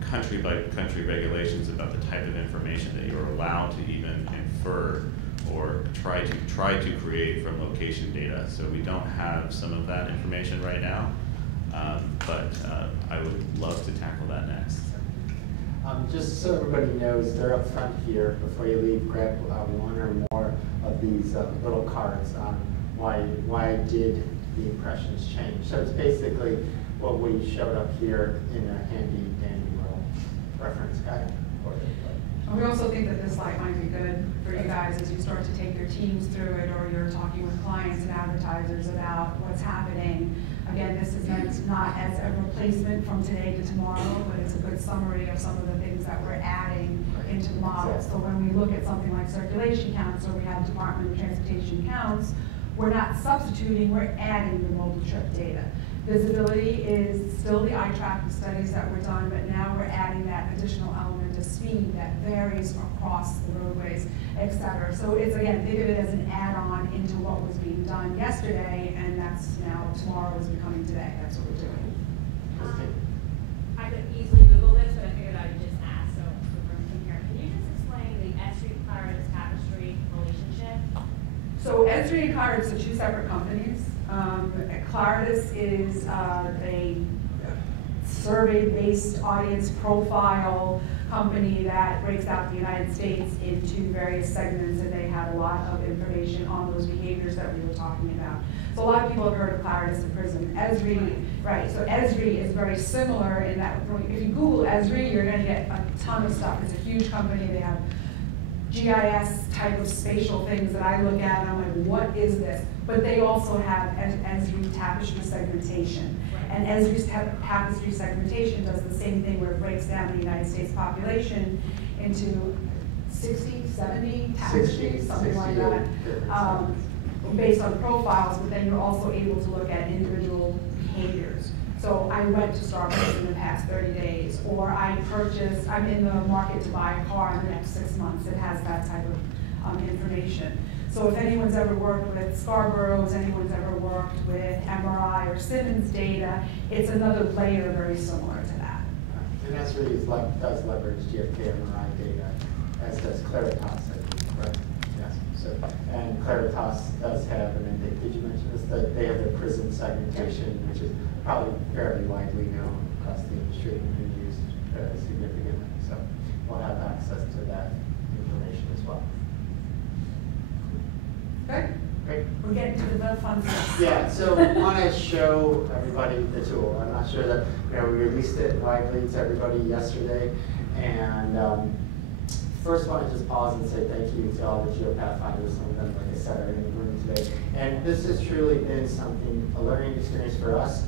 country by country regulations about the type of information that you're allowed to even infer or try to create from location data. So we don't have some of that information right now, but I would love to tackle that next. Just so everybody knows, they're up front here. Before you leave, grab one or more of these little cards on why did the impressions change. So it's basically what we showed up here in a handy dandy little reference guide. We also think that this slide might be good for you guys as you start to take your teams through it, or you're talking with clients and advertisers about what's happening. Again, this is not as a replacement from today to tomorrow, but it's a good summary of some of the things that we're adding into the model. So when we look at something like circulation counts, or we have Department of Transportation counts, we're not substituting, we're adding the mobile trip data. Visibility is still the eye tracking studies that were done, but now we're adding that additional element of speed that varies across the roadways, et cetera. So it's, again, think of it as an add-on into what was being done yesterday, and that's now, tomorrow is becoming today. That's what we're doing. I could easily Google this, but I figured I would just ask, so from here. Can you just explain the Esri Claridus Tapestry relationship? So Esri and Claridus are two separate companies. Claridus is a survey-based audience profile company that breaks out the United States into various segments, and they have a lot of information on those behaviors that we were talking about. So a lot of people have heard of Claridus and Prism. Esri, right, so Esri is very similar in that if you Google Esri, you're going to get a ton of stuff. It's a huge company. They have GIS type of spatial things that I look at and I'm like, what is this? But they also have Esri tapestry segmentation. And Esri's tapestry segmentation does the same thing where it breaks down the United States population into 60, 70 tapestries, something like that, based on profiles, but then you're also able to look at individual behaviors. So I went to Starbucks in the past 30 days, or I'm in the market to buy a car in the next 6 months. It has that type of information. So if anyone's ever worked with Scarborough's, anyone's ever worked with MRI or Simmons data, it's another layer very similar to that. And that's really does leverage GFK MRI data, as does Claritas, I think, right? Yes. So, and Claritas does have, and did you mention this, that they have their PRISM segmentation, which is probably fairly widely known across the industry and been used significantly. So we'll have access to that information as well. Okay. Great. We're getting to the fun stuff. Yeah, so we want to show everybody the tool. I'm not sure that, we released it widely to everybody yesterday. And first I want to just pause and say thank you to all the Geopath finders. Some of them, like I said, are in the room today. And this has truly been something, a learning experience for us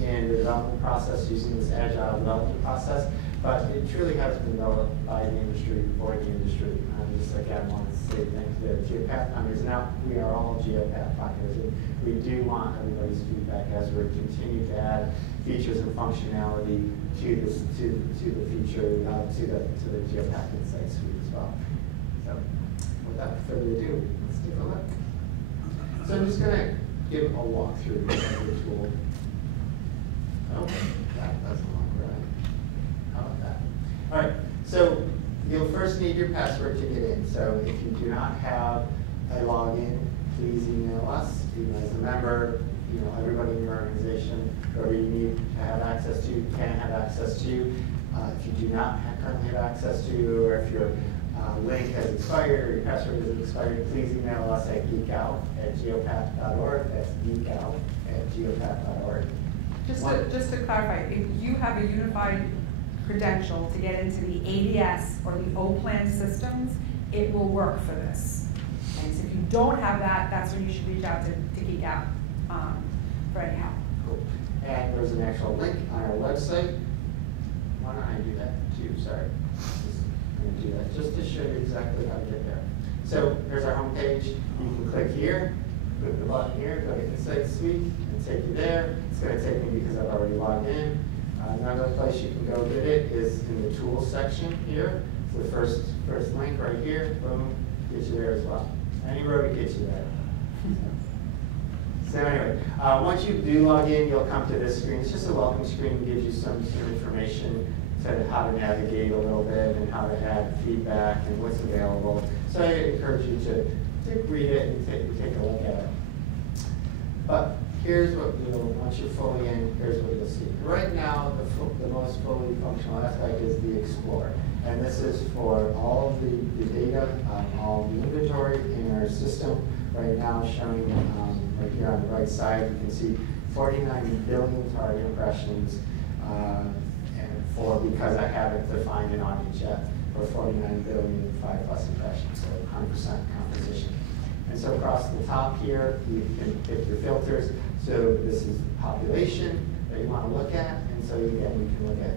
in the development process, using this agile development process. But it truly has been developed by the industry, for the industry. Just again, want to say thank you to the Geopath finders. Now, we are all Geopath finders, and we do want everybody's feedback as we continue to add features and functionality to this, to the feature, to the Geopath Insight Suite as well. So, without further ado, let's take a look. So I'm just going to give a walkthrough of the tool. Oh, that doesn't look right. How about that? All right, so you'll first need your password to get in. So if you do not have a login, please email us. Even as a member, everybody in your organization, whoever you need to have access to, can have access to. If you do not currently have access to, or if your link has expired or your password has expired, please email us at geekout@geopath.org. That's geekout@geopath.org. Just to clarify, if you have a unified credential to get into the ADS or the O-Plan systems, it will work for this. And so if you don't have that, that's when you should reach out to Geek Out for any help. Cool. And there's an actual link on our website. Why don't I do that too? Sorry. I'm going to do that just to show you exactly how to get there. So here's our home page. You can click here, click the button here, go to Insight Suite, and take you there. It's going to take me because I've already logged in. Another place you can go get it is in the Tools section here. So the first link right here, boom, gets you there as well. Any road gets you there. So anyway, once you do log in, you'll come to this screen. It's just a welcome screen. It gives you some information to how to navigate a little bit and how to add feedback and what's available. So I encourage you to read it and take a look at it. But here's what once you're fully in, here's what you'll see. Right now, the most fully functional aspect is the Explorer. And this is for all of the data, all the inventory in our system. Right now, showing right here on the right side, you can see 49 billion target impressions, because I haven't defined an audience yet, for 49 billion 5+ impressions, so 100% so across the top here, you can pick your filters. So this is population that you want to look at, and so again, you can look at,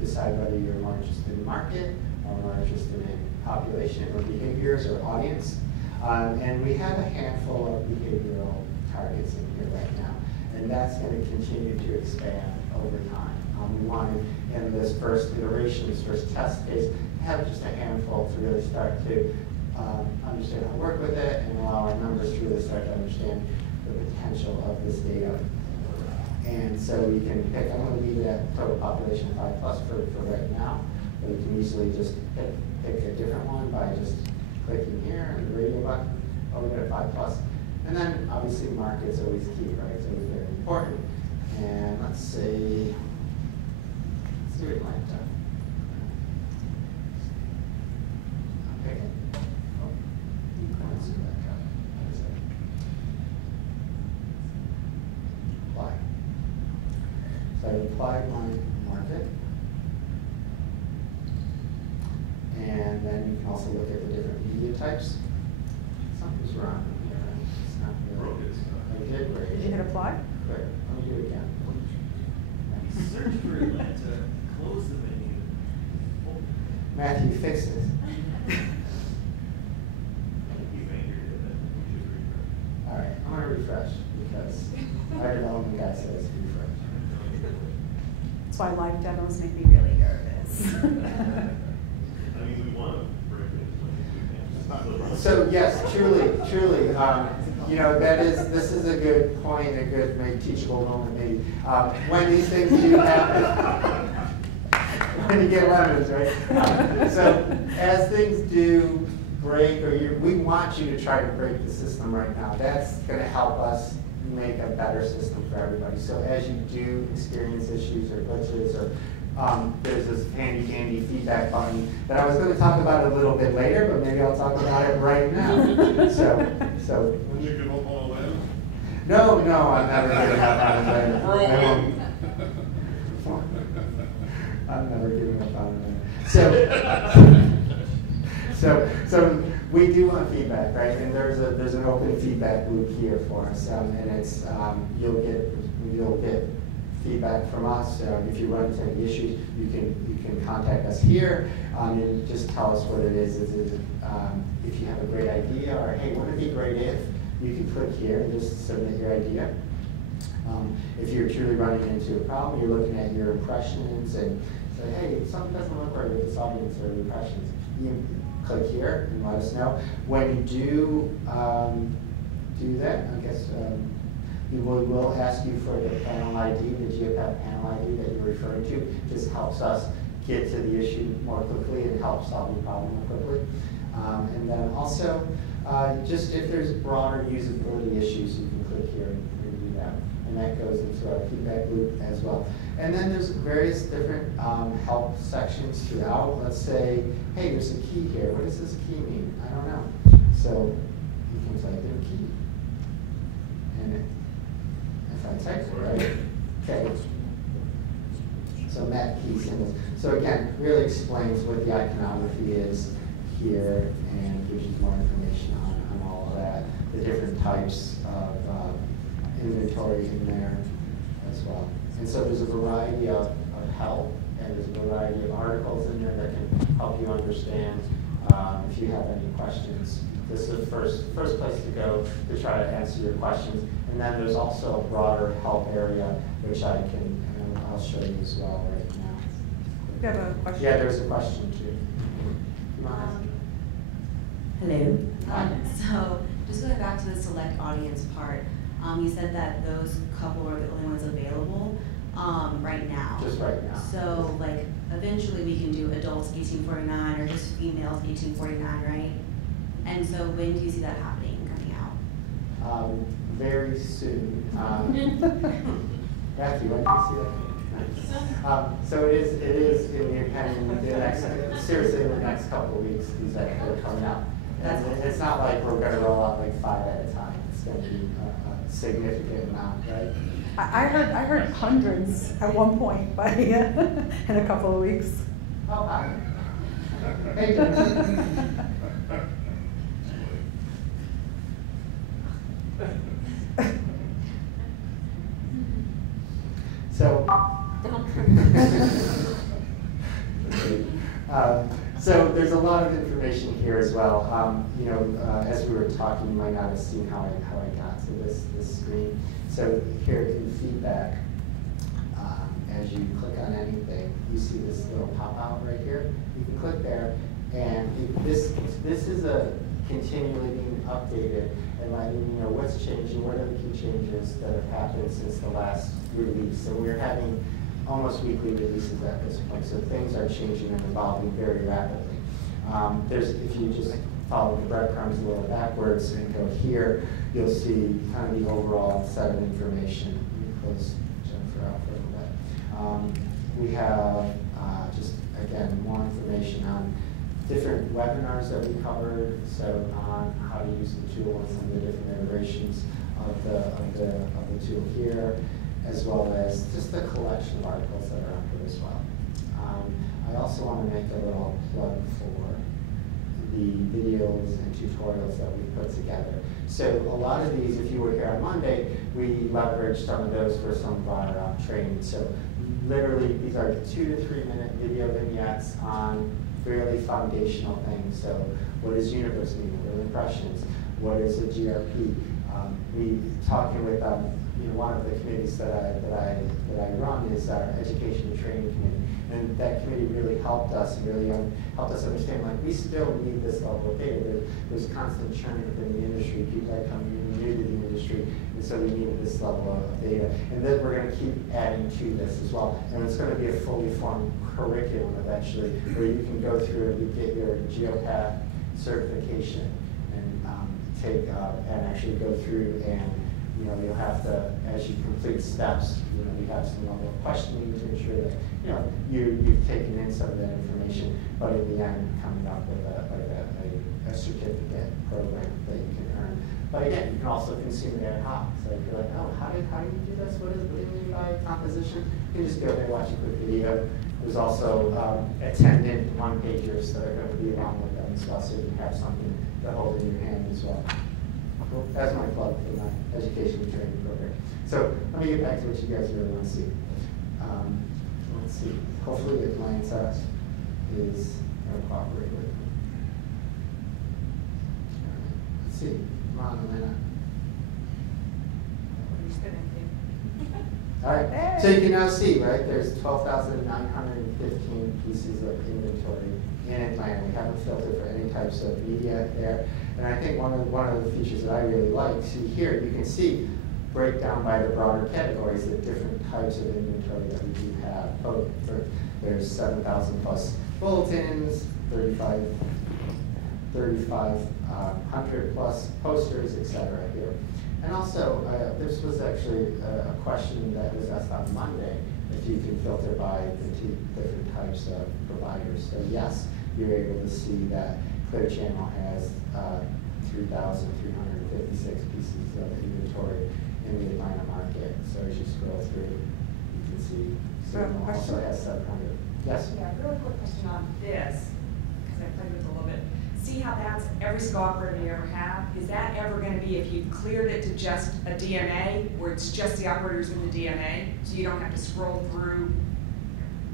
decide whether you're more interested in market or more interested in population or behaviors or audience. And we have a handful of behavioral targets in here right now, and that's going to continue to expand over time. We wanted in this first iteration, this first test case, have just a handful to really start to understand how to work with it and allow our members to really start to understand the potential of this data. And so we can pick, I'm going to leave it at total population 5+ for right now, but we can easily just pick a different one by just clicking here and the radio button, we got a 5+. And then obviously market's always key, right? It's always very important. And let's see what it might do. Okay. Oh, let's see that guy. What is it? Apply. So I applied my market. And then you can also look at the different media types. Something's wrong here. It's not really. I did great. Did you hit apply? Great. Let me do it again. Search for Atlanta, close the menu. Matthew, fix this. All right, I'm gonna refresh because our development guy says refresh. That's why live demos make me really nervous. I mean, we want to break it. So yes, truly, you know, this is a good point, a good, maybe teachable moment, maybe. When these things do happen, when you get lemons, right? So as things do break, or we want you to try to break the system right now. That's going to help us make a better system for everybody. So as you do experience issues or glitches, or there's this handy feedback button that I was going to talk about a little bit later, but maybe I'll talk about it right now. So. When you give up on land? No, I'm never giving up on land. I'm never giving up on land. So we do want feedback, right? And there's an open feedback loop here for us, and it's you'll get feedback from us. If you run into any issues, you can contact us here and just tell us what it is. If you have a great idea, or hey, wouldn't it be great if, you can click here and just submit your idea. If you're truly running into a problem, you're looking at your impressions and say, hey, something doesn't look right with this audience or impressions. You click here and let us know. When you do that, I guess we will ask you for the panel ID, the Geopath panel ID that you're referring to. Just helps us get to the issue more quickly and help solve the problem more quickly. And then also, just if there's broader usability issues, you can click here and do that. And that goes into our feedback loop as well. And then there's various different help sections throughout. Let's say, hey, there's a key here. What does this key mean? I don't know. So you can type in key. And if I type it right, okay. So Matt key symbols. So again, really explains what the iconography is here and gives you more information on all of that, the different types of inventory in there as well. And so there's a variety of help, and there's a variety of articles in there that can help you understand if you have any questions. This is the first place to go to try to answer your questions. And then there's also a broader help area, which I'll show you as well right now. You have a question? Yeah, there's a question too. Hello. So just going back to the select audience part, you said that those couple are the only ones available right now. Just right now. So like eventually we can do adults 1849 or just females 1849, right? And so when do you see that happening, coming out? Very soon. Matthew, when do you see that? So it is in the next, seriously, in the next couple of weeks, these are coming out. And it's not like we're going to roll out like 5 at a time. It's going to be a significant amount, right? I heard hundreds at one point by in a couple of weeks. Oh, hi. Hey, So there's a lot of information here as well. As we were talking, you might not have seen how I got to this screen. So here in feedback, as you click on anything, you see this little pop-out right here. You can click there, and this is a continually being updated and letting you know what's changing, what are the key changes that have happened since the last release. So we're having almost weekly releases at this point, so things are changing and evolving very rapidly. If you just follow the breadcrumbs a little backwards and go here, you'll see kind of the overall set of information. Let me close Jennifer out for a little bit. We have just, again, more information on different webinars that we covered, so on how to use the tool and some of the different iterations of the tool here, as well as just the collection of articles that are out here as well. I also want to make a little plug for the videos and tutorials that we put together. So a lot of these, if you were here on Monday, we leveraged some of those for some of our training. So literally, these are 2 to 3 minute video vignettes on fairly foundational things. So what does universe mean? What are impressions? What is a GRP? We talking with one of the committees that I run is our education and training committee, and that committee really helped us helped us understand, like, we still need this level of data. There's constant churn within the industry. People are coming new to the industry, and so we needed this level of data. And then we're going to keep adding to this as well, and it's going to be a fully formed curriculum eventually, where you can go through and get your Geopath certification and and actually go through, and you'll have to, as you complete steps, you have some level of questioning to ensure that you've taken in some of that information, but in the end, coming up with a certificate program that you can earn. But again, you can also consume it ad hoc. So if you're like, oh, how do you do this? What do you mean by composition? You can just go there, watch a quick video. There's also attendant one-pagers that are going to be along with them as well, so you can have something to hold in your hand as well. Cool. That's my plug for my education and training program. So let me get back to what you guys really want to see. Let's see. Hopefully the client's house is going to cooperate with me. Let's see. Come on, Elena. All right, Hey. so you can now see, right, there's 12,915 pieces of inventory in Atlanta. We haven't filtered for any types of media there. And I think one of the features that I really like, see here, you can see breakdown by the broader categories, the different types of inventory that we do have. There's 7,000 plus bulletins, 3,500 plus posters, etc. here. And also, this was actually a question that was asked on Monday, if you can filter by the 2 different types of providers. So yes, you're able to see that Clear Channel has 3,356 pieces of inventory in the Atlanta market. So as you scroll through, you can see Signal also has 700. Yes? Yeah, really quick question on this, because I played with it a little bit. See how that's every single operator you ever have? Is that ever going to be, if you cleared it to just a DMA, where it's just the operators in the DMA, so you don't have to scroll through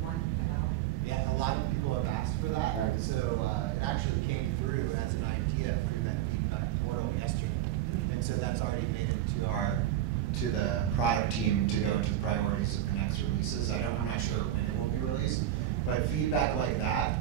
one at all? Yeah, a lot of people have asked for that. Right. So it actually came through as an idea through that feedback portal yesterday. And so that's already made it to the product team to go into priorities of the next releases. I'm not sure when it will be released, but feedback like that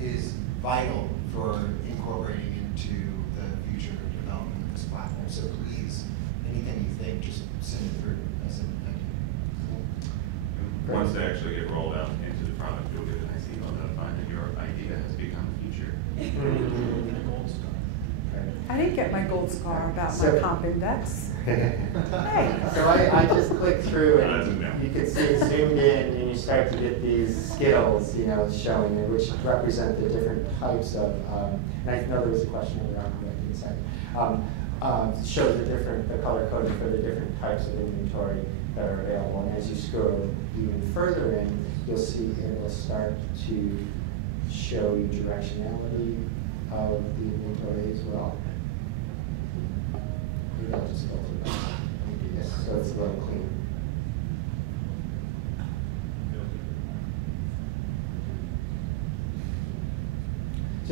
is vital for incorporating into the future development of this platform. So please, anything you think, just send it through as an idea. Once they actually get rolled out into the product, you'll get a nice email notifying that your idea has become a feature. I didn't get my gold scar about my comp index. Hey. So I just clicked through, and you can see it zoomed in, and you start to get these skittles, showing it, which represent the different types of. And I know there was a question around that in a second. Shows the color coding for the different types of inventory that are available. And as you scroll even further in, you'll see it will start to show you directionality of the inventory as well. Maybe I'll just go through that. So it's a little clean.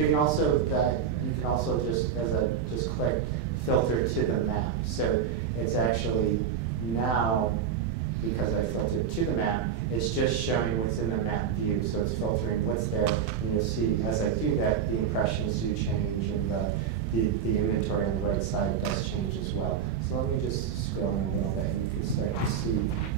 So you can also just click filter to the map. So it's actually now, because I filtered to the map, it's just showing what's in the map view. So it's filtering what's there, and you'll see as I do that, the impressions do change, and the inventory on the right side does change as well. So let me just scroll in a little bit, and you can start to see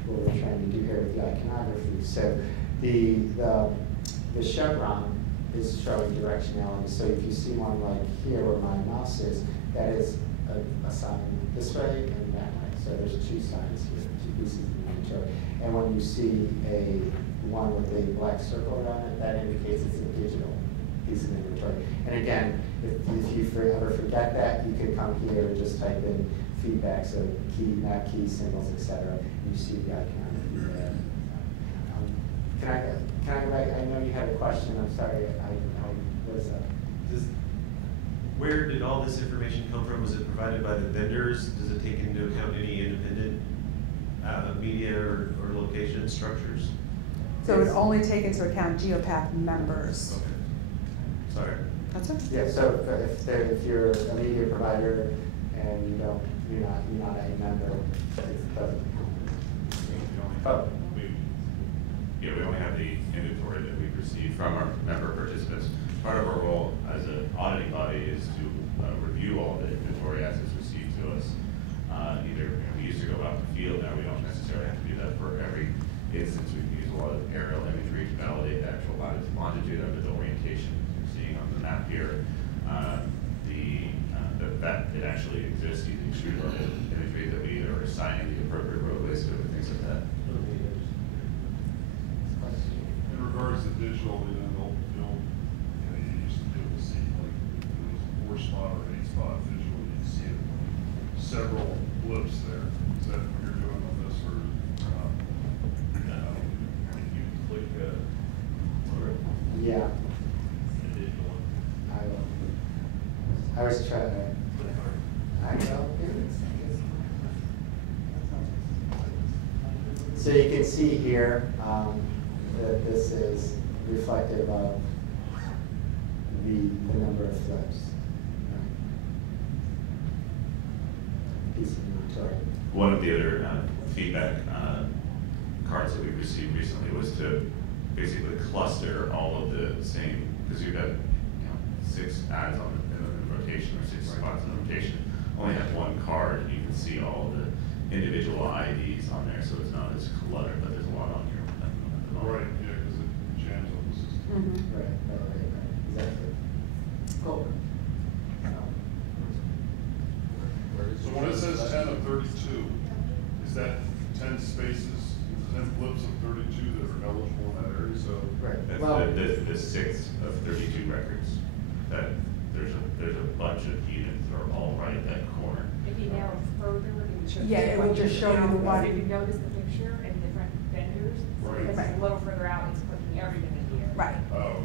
what we're trying to do here with the iconography. So the chevron is showing directionality. So if you see one like here where my mouse is, that is a sign this way and that way. So there's two signs here, two pieces of inventory. And when you see one with a black circle around it, that indicates it's a digital piece of inventory. And again, if you ever forget that, you can come here and just type in feedback, so map key, symbols, etc. And you see the iconography there. Can I go back? I know you had a question. I'm sorry. What is that? Where did all this information come from? Was it provided by the vendors? Does it take into account any independent media or location structures? So it would only take into account Geopath members. Okay. Sorry. That's it. Yeah. So if you're a media provider and you're not a member, it doesn't. Oh. We only have the inventory that we've received from our member participants. Part of our role as an auditing body is to review all the inventory as it's received to us. We used to go out in the field, now we don't necessarily have to do that for every instance. We can use a lot of aerial imagery to validate the actual longitude under the orientation you're seeing on the map here. That it actually exists using street level imagery that we are assigning the appropriate roadways to and things like that. In regards to digital, you used to be able to see like if it was 4-spot or 8-spot visual, you see it several blips there. Is that what you're doing on this, or You click Yeah. the digital one. I was trying to. So you can see here that this is reflective of the number of flips. Piece of inventory. One of the other feedback cards that we received recently was to basically cluster all of the same, because you've got 6 ads in the rotation or 6 spots in the rotation. Only have one card, and you can see all of the individual IDs on there, so it's not as cluttered, but there's a lot on here. right? Yeah, because it jams on the system. Right. Exactly. Cool. So when it says 10 of 32, is that 10 spaces, 10 blips of 32 that are eligible in that area? So That's the 6 of 32 records. That there's a bunch of units that are all right at that corner. If you narrow further, it would show. Yeah, it would just show you the one. If you notice the picture and different vendors, Right. it's a little further out, it's putting everything in here. Right. oh,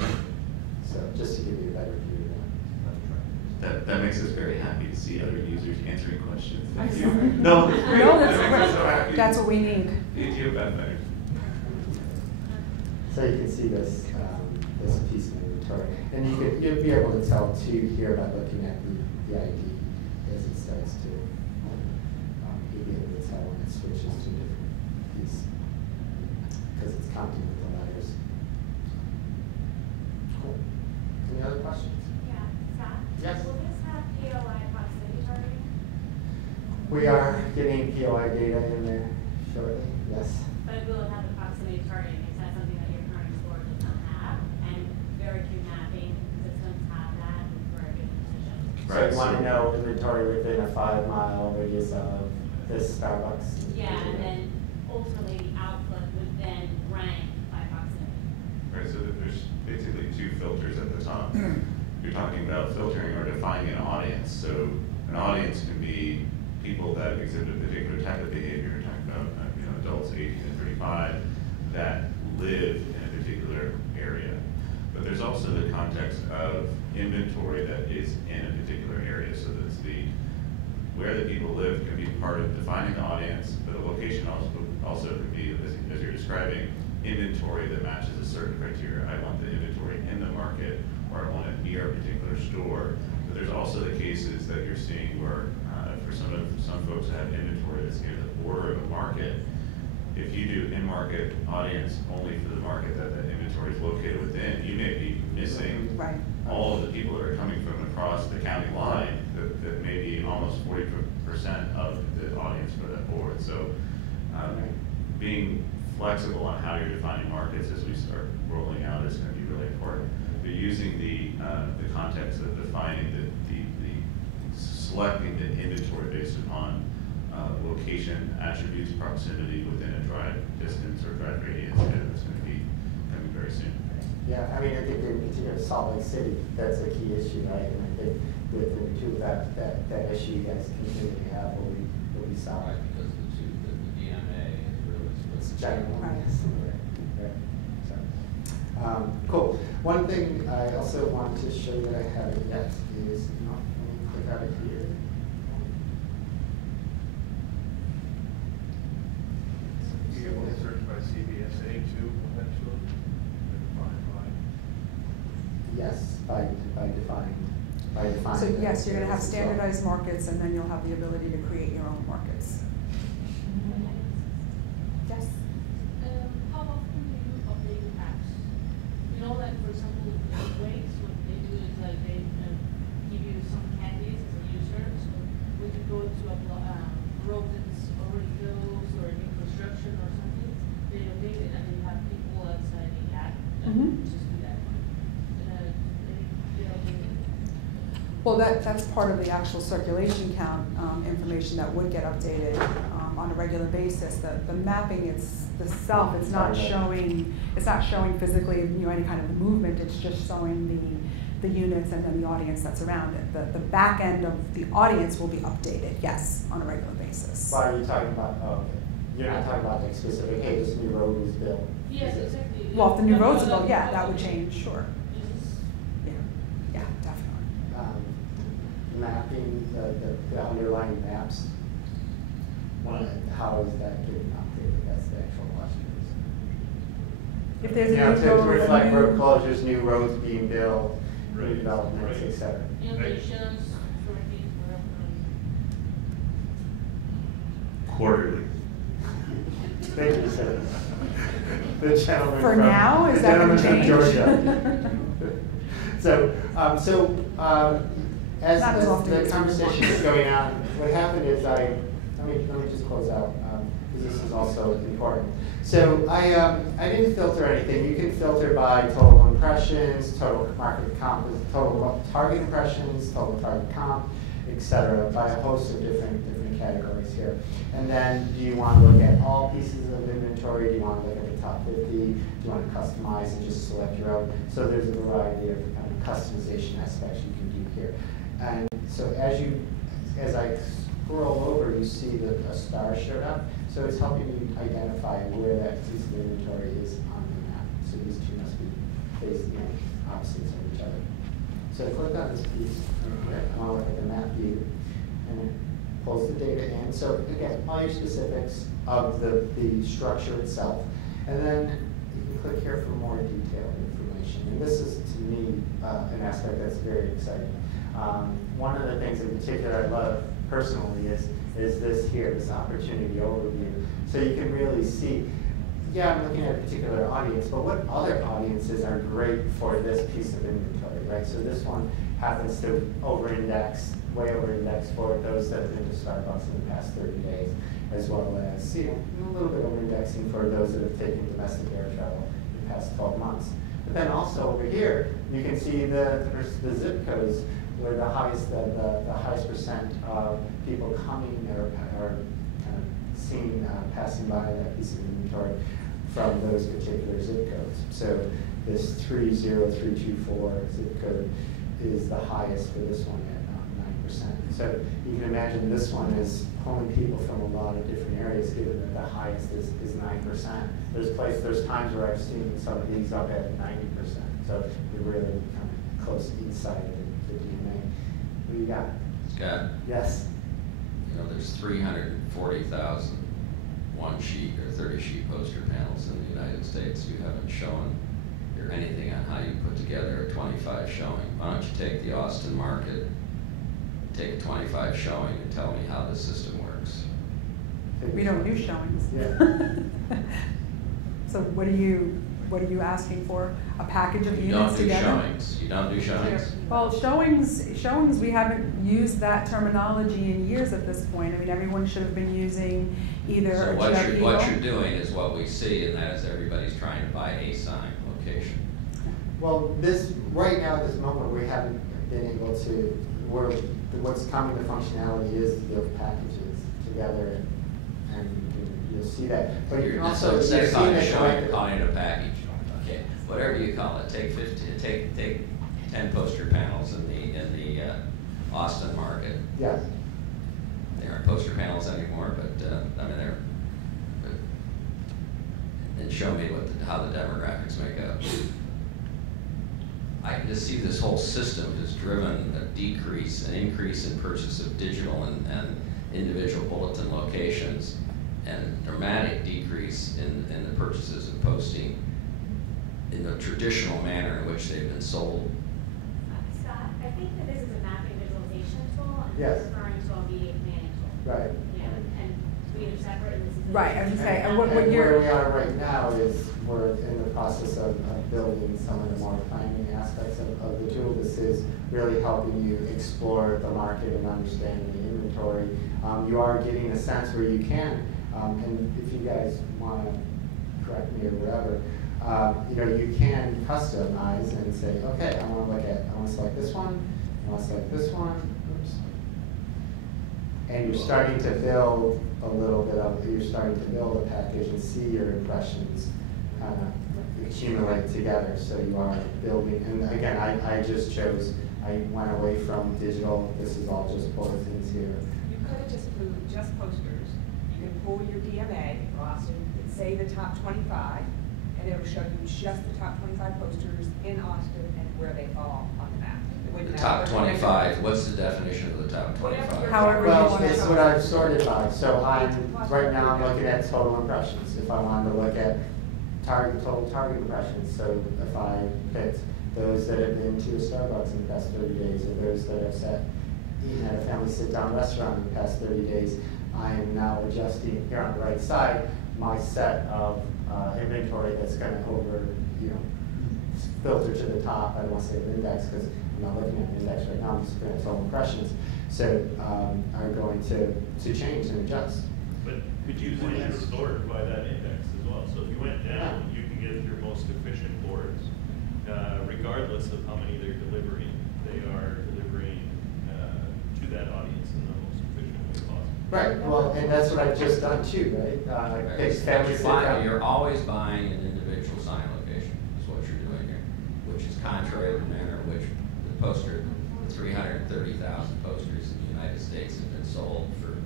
okay. So just to give you a better view of that. That makes us very happy to see other users answering questions. Thank you. No, No, that's that makes us so great. happy. That's what we need. Geopath better. So you can see this piece of inventory, and you'll be able to tell too here by looking at the ID as it starts to. You'll be able to tell when it switches to a different piece because it's counting with the letters. Cool. Any other questions? Yeah, Scott? Yes. Will this have POI proximity targeting? We are getting POI data in there shortly. Yes. But will it have the proximity targeting? Is that something that your current Explorer does not have? And very few mapping systems have that for a good precision. So you want to know inventory within a 5-mile radius of this Starbucks? Yeah, and then ultimately the output would then rank by proximity. Right, so there's basically 2 filters at the top. You're talking about filtering or defining an audience. So an audience can be people that exhibit a particular type of behavior. You're talking about adults 18 to 35 that live in a particular area. But there's also the context of inventory that is in a particular area. So that's where the people live can be part of defining the audience, but the location also could be, as you're describing, inventory that matches a certain criteria. I want the inventory in the market, or I want it near a particular store. But there's also the cases that you're seeing where, for some folks that have inventory that's near the border of a market, if you do in-market audience only for the market that the inventory is located within, you may be missing all of the people that are coming from across the county line that may be almost 40% of the audience for that board. So being flexible on how you're defining markets as we start rolling out is going to be really important. But using the context of defining the selecting the inventory based upon location, attributes, proximity within a drive distance or drive radius, that's going to be coming very soon. Yeah, I mean, I think in particular Salt Lake City, that's a key issue, right? And I think with the two that issue you guys continue to have will be solved. Right, because the DMA is really it's general. Right. Right. So, cool. One thing I also wanted to show you that I haven't yet is, let me click out of here. Be able to search by CBSA too, eventually, defined by. Yes, by defining. So yes, you're going to have standardized markets, and then you'll have the ability to create your own markets. Yes. How often do you update your apps? You know, like for example, Waze, what they do is like they give you some candies as a user. So when you go to a road that's already built or new construction or something, they update it, and then you have people outside the app that just do that. They update it. Well, that's part of the actual circulation count information that would get updated on a regular basis. The mapping itself, it's not showing physically any kind of movement. It's just showing the units and then the audience that's around it. The back end of the audience will be updated, yes, on a regular basis. Why are you talking about? Oh, okay. You're not talking about like specific. Hey, this new road was built. Yes, exactly. Well, if the new roads are built, yeah, that would change, sure. Yeah, definitely. Mapping the underlying maps. How is that getting updated? That's the actual question. If there's a to reflect road closures, new roads being built, new developments, etc. Innovations, Quarterly. Thank you, sir. The gentleman For from, now, is the that going gentleman to from Georgia. As Not as often the as conversation is going on, what happened is let me just close out, because this is also important. So I didn't filter anything. You can filter by total impressions, total market comp, total target impressions, total target comp, etc., by a host of different categories here. And then, do you want to look at all pieces of inventory? Do you want to look at the top 50? Do you want to customize and just select your own? So there's a variety of kind of customization aspects you can do here. And so as I scroll over, you see that a star showed up. So it's helping you identify where that piece of inventory is on the map. So these two must be facing opposites of each other. So click on this piece here. I want to look at the map view, and it pulls the data in. So again, all your specifics of the structure itself. And then you can click here for more detailed information. And this is, to me, an aspect that's very exciting. One of the things in particular I love personally is this here, this opportunity overview. So you can really see, yeah, I'm looking at a particular audience, but what other audiences are great for this piece of inventory, right? So this one happens to over-index, way over-index for those that have been to Starbucks in the past 30 days, as well as, a little bit over-indexing for those that have taken domestic air travel in the past 12 months. But then also over here, you can see the zip codes where the highest percent of people coming or kind of seen passing by that piece of inventory from those particular zip codes. So this 30324 zip code is the highest for this one at 9%. So you can imagine this one is pulling people from a lot of different areas, given that the highest is 9%. There's times where I've seen some of these up at 90%. So they're really kind of close inside the DMA. What do you got? Scott? Yes. There's 340,000 1 sheet or 30 sheet poster panels in the United States. You haven't shown or anything on how you put together a 25 showing. Why don't you take the Austin market, take a 25 showing and tell me how the system works? We don't do showings. Yeah. So what are you asking for? A package of You units don't do together? showings. You don't do showings. Well, showings, we haven't used that terminology in years at this point. I mean, everyone should have been using either So a what Geopath. you're doing is what we see, and that is everybody's trying to buy a sign location. Well, right now at this moment, we haven't been able to, what's coming to functionality is the packages together, and you'll see that. But you can also, So instead of you're calling it a seeing showing, it you're calling it a package. Okay, whatever you call it, take 10 poster panels in the Austin market. Yes. They aren't poster panels anymore, but I mean and show me how the demographics make up. I can just see this whole system has driven an increase in purchase of digital and individual bulletin locations, and dramatic decrease in the purchases and posting in the traditional manner in which they've been sold. Scott, I think that this is a mapping visualization tool, and Yes. this is referring to a media planning tool. Right. Yeah, and we are separate, and this is. Right, I was gonna say, and what And you're. where we are right now is we're in the process of building some of the more planning aspects of the tool. This is really helping you explore the market and understand the inventory. You are getting a sense where you can, and if you guys want to correct me or whatever, you can customize and say, okay, I want to select this one, I want to select this one, oops. And you're starting to build you're starting to build a package and see your impressions kind of accumulate together. So you are building, and again, I went away from digital. This is all just bulletins here. You could have just put just posters. You can pull your DMA, Austin, and say the top 25, and it'll show you just the top 25 posters in Austin and where they fall on the map. The top 25, what's the definition of the top 25? However you Well, want it's to. what I've sorted by. So right now I'm looking at total impressions. If I wanted to look at total target impressions, so if I picked those that have been to a Starbucks in the past 30 days, or those that have eaten at a family sit-down restaurant in the past 30 days, I am now adjusting here on the right side my set of inventory that's going to filter to the top. I don't want to say index because I'm not looking at an index right now. I'm just looking at total impressions. So are going to change and adjust. But could you then sort by that index as well? So if you went down, you can get your most efficient boards, regardless of how many they're delivering. They are delivering to that audience in the most efficient way possible. Right. Well, and that's what I've just done too, right? Pick family sit-down. You're always buying an individual sign location, is what you're doing here, which is contrary to the manner in which the poster, 330,000 posters in the United States have been sold for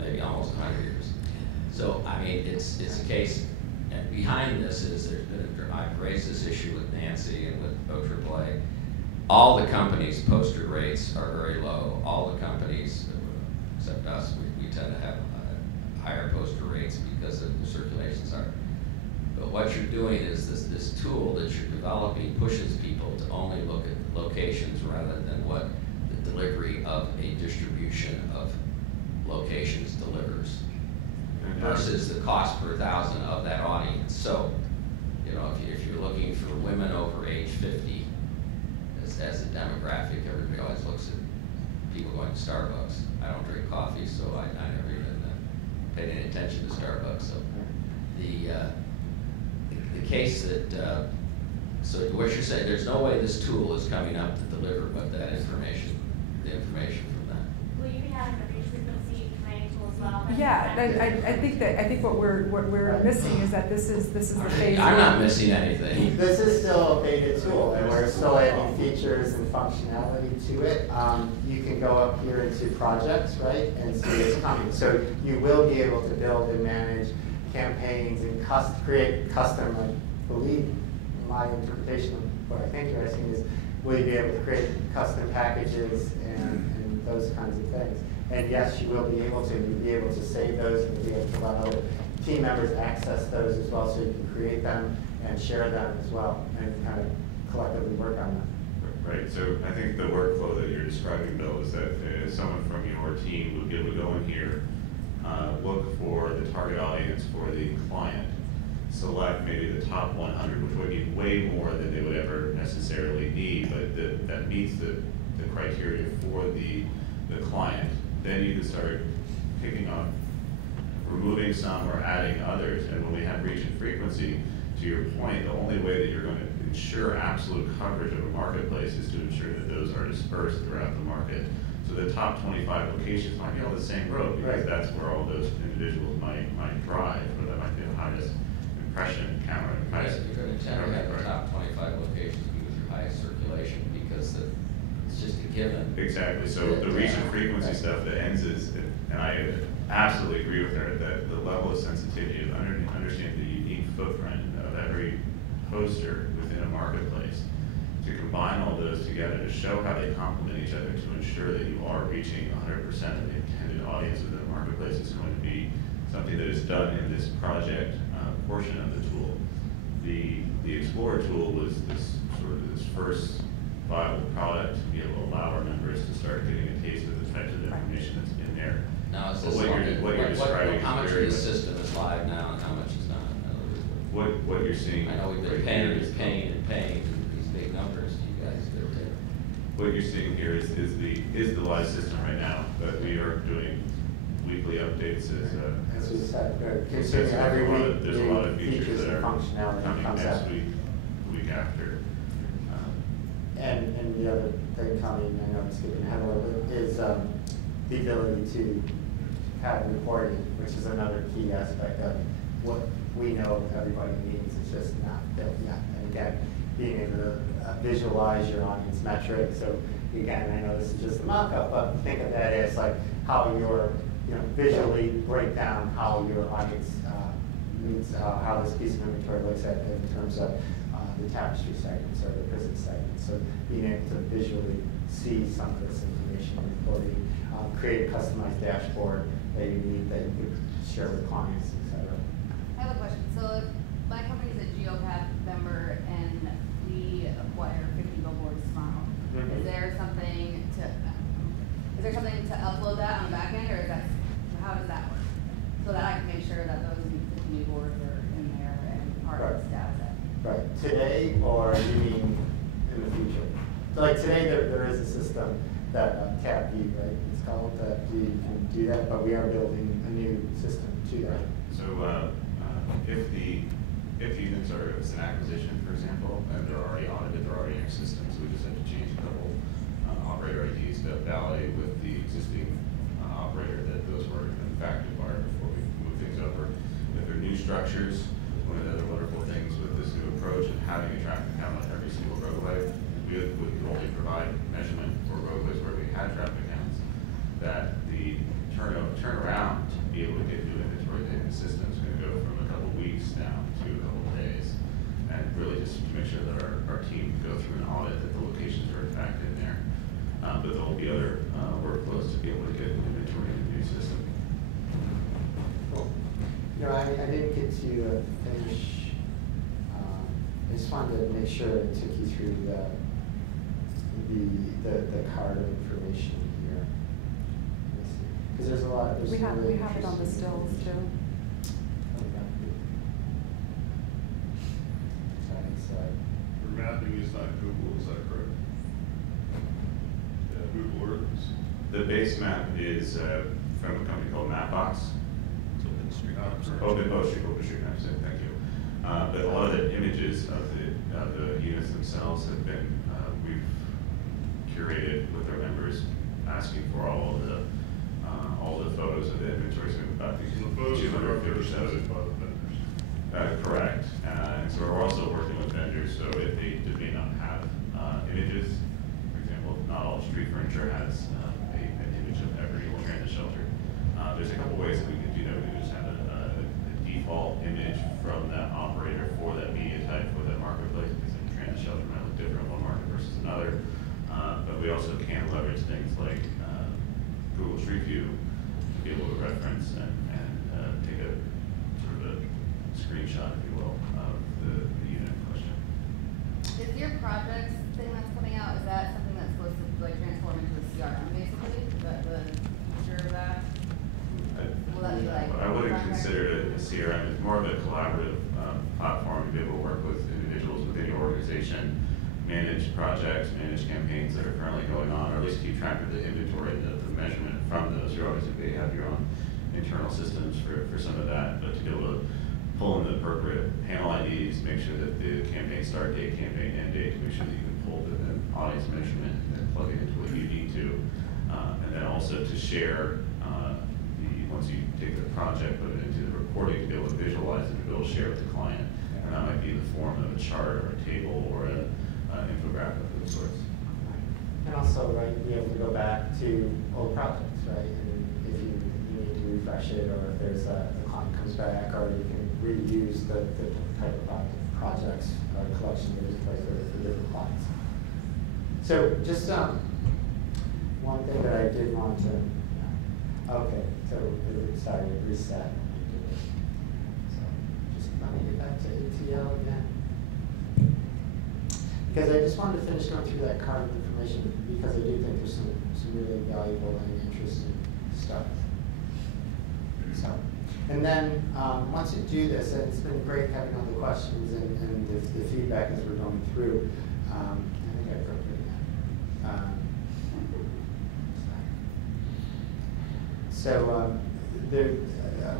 maybe almost 100 years. So, I mean, it's a case, and behind this is I've raised this issue with Nancy and with OAAA. All the companies' poster rates are very low. All the companies, except us, we tend to have higher poster rates because of the circulations are. But what you're doing is this tool that you're developing pushes people to only look at locations rather than what the delivery of a distribution of locations delivers versus the cost per thousand of that audience. So, if you're looking for women over age 50 as a demographic, everybody always looks at people going to Starbucks. I don't drink coffee, so I never even paid any attention to Starbucks. So the case that, so what you're saying, there's no way this tool is coming up to deliver but that information, the information from that. Will you be having a reach frequency planning tool as well? Yeah, I think what we're missing is that this is the phase. I'm not missing anything. This is still a beta tool, and we're still adding features and functionality to it. You can go up here into projects, right, and see it's coming. So you will be able to build and manage campaigns and create custom. I believe my interpretation of what I think you're asking is, will you be able to create custom packages and those kinds of things? And yes, you will be able to. You'll be able to save those, and you'll be able to let other team members access those as well, so you can create them and share them as well, and kind of collectively work on them. Right, so I think the workflow that you're describing, Bill, is that someone from your team would be able to go in here, look for the target audience for the client, select maybe the top 100, which would be way more than they would ever necessarily need, but that meets the criteria for the client. Then you can start picking up, removing some or adding others, and when we have reach and frequency, to your point, the only way that you're going to ensure absolute coverage of a marketplace is to ensure that those are dispersed throughout the market. So the top 25 locations might be on the same road, because that's where all those individuals might drive, or that might be the highest impression count. Yes, you're going to tend to have the top 25 locations because your highest circulation, because it's just a given. Exactly. So the reach and frequency stuff that Enza's, and I absolutely agree with her, that the level of sensitivity of understanding the unique footprint of every poster within a marketplace, to combine all those together to show how they complement each other, to ensure that you are reaching 100% of the intended audience within the marketplace, is going to be something that is done in this project portion of the tool. The Explorer tool was this first viable product to be able to allow our members to start getting a taste of the types of information that's in there. Now, is but this what you're describing, how much of the system is live now and how much is not? What you're seeing. I know we've been paying these big numbers to you guys. What you're seeing here is the live system right now, but we are doing weekly updates as we said. Every week, there's a lot of features that are functionality coming comes next out. week, the week after. And the other thing coming, I know I'm skipping ahead a little bit, is the ability to have reporting, which is another key aspect of what we know everybody needs. It's just not built yet. And again, being able to visualize your audience metrics. So again, I know this is just a mock-up, but think of that as like how you're, visually break down how your audience needs, how this piece of inventory looks at in terms of the tapestry segments or the prison segments. So being able to visually see some of this information reporting, create a customized dashboard that you need, that you could share with clients, et cetera. I have a question. So if my company is a Geopath member and we acquire 50 billboards tomorrow, is there something to upload that on the back end, or is that, how does that work? So that I can make sure that those 50 new boards are in there and part of the data set. Right. Today, or you mean in the future? So like today, there is a system that TAP V, right? It's called that you can do that, but we are building a new system to that. So if the units are, if it's an acquisition, for example, and they're already audited, they're already in our system, so we just have to change a couple operator IDs to validate with the existing operator that those were in fact acquired before we move things over. If they're new structures, one of the other wonderful things with this new approach of having a traffic count on every single roadway, we could only provide measurement for roadways where we had traffic counts, that the turnaround to be able to get new inventory in the system is going to go from a couple weeks now to a couple of days, and really just to make sure that our team can go through an audit that the locations are in fact in there. But there will be other workflows to be able to get inventory in the new system. Cool. I didn't get to finish. I just wanted to make sure I took you through the card of information here. Because there's a lot. We have it on the stills too. Your mapping is not Google, is that correct? Yeah, Google Earth. The base map is from a company called Mapbox. OpenStreetMap, thank you. But a lot of the images of the units themselves have been, we've curated with our members, asking for all of the photos of the inventory. So about 257. Correct. And so we're also working with vendors, so if they may not have images, for example, not all street furniture has an image of every transit shelter. There's a couple ways that we can do that. We can just have a default image from that operator for that media type for that marketplace, because a transit shelter might look different in one market versus another. But we also can leverage things like Google Street View to be able to reference and take a sort of a screenshot, if you will, of the unit in question. Is your projects thing that's coming out, is that something that's supposed to like transform into a CRM basically? Is that the future of that? Will that be like? I wouldn't consider it a CRM. It's more of a collaborative platform to be able to work with individuals within your organization, manage projects, manage campaigns that are currently going on, or at least keep track of the inventory, the measurement from those. You're always going to have your own internal systems for some of that, but to be able to pull in the appropriate panel IDs, make sure that the campaign start date, campaign end date, to make sure that you can pull the audience measurement and plug it into what you need to, and then also to share once you take the project, put it into the reporting to be able to visualize it, to be able to share with the client. And that might be in the form of a chart or a table or an infographic of the sorts. And also, right, be able to go back to old projects, right? And if you need to refresh it, or if there's the client comes back, or you can reuse the type of projects collection that is placed for different clients. So just one thing that I did want to, okay, so sorry, reset. So just let me get back to ATL again. Because I just wanted to finish going through that card of information, because I do think there's some really valuable and interesting stuff. So, and then once you do this, and it's been great having all the questions and the feedback as we're going through. I think I broke it again. So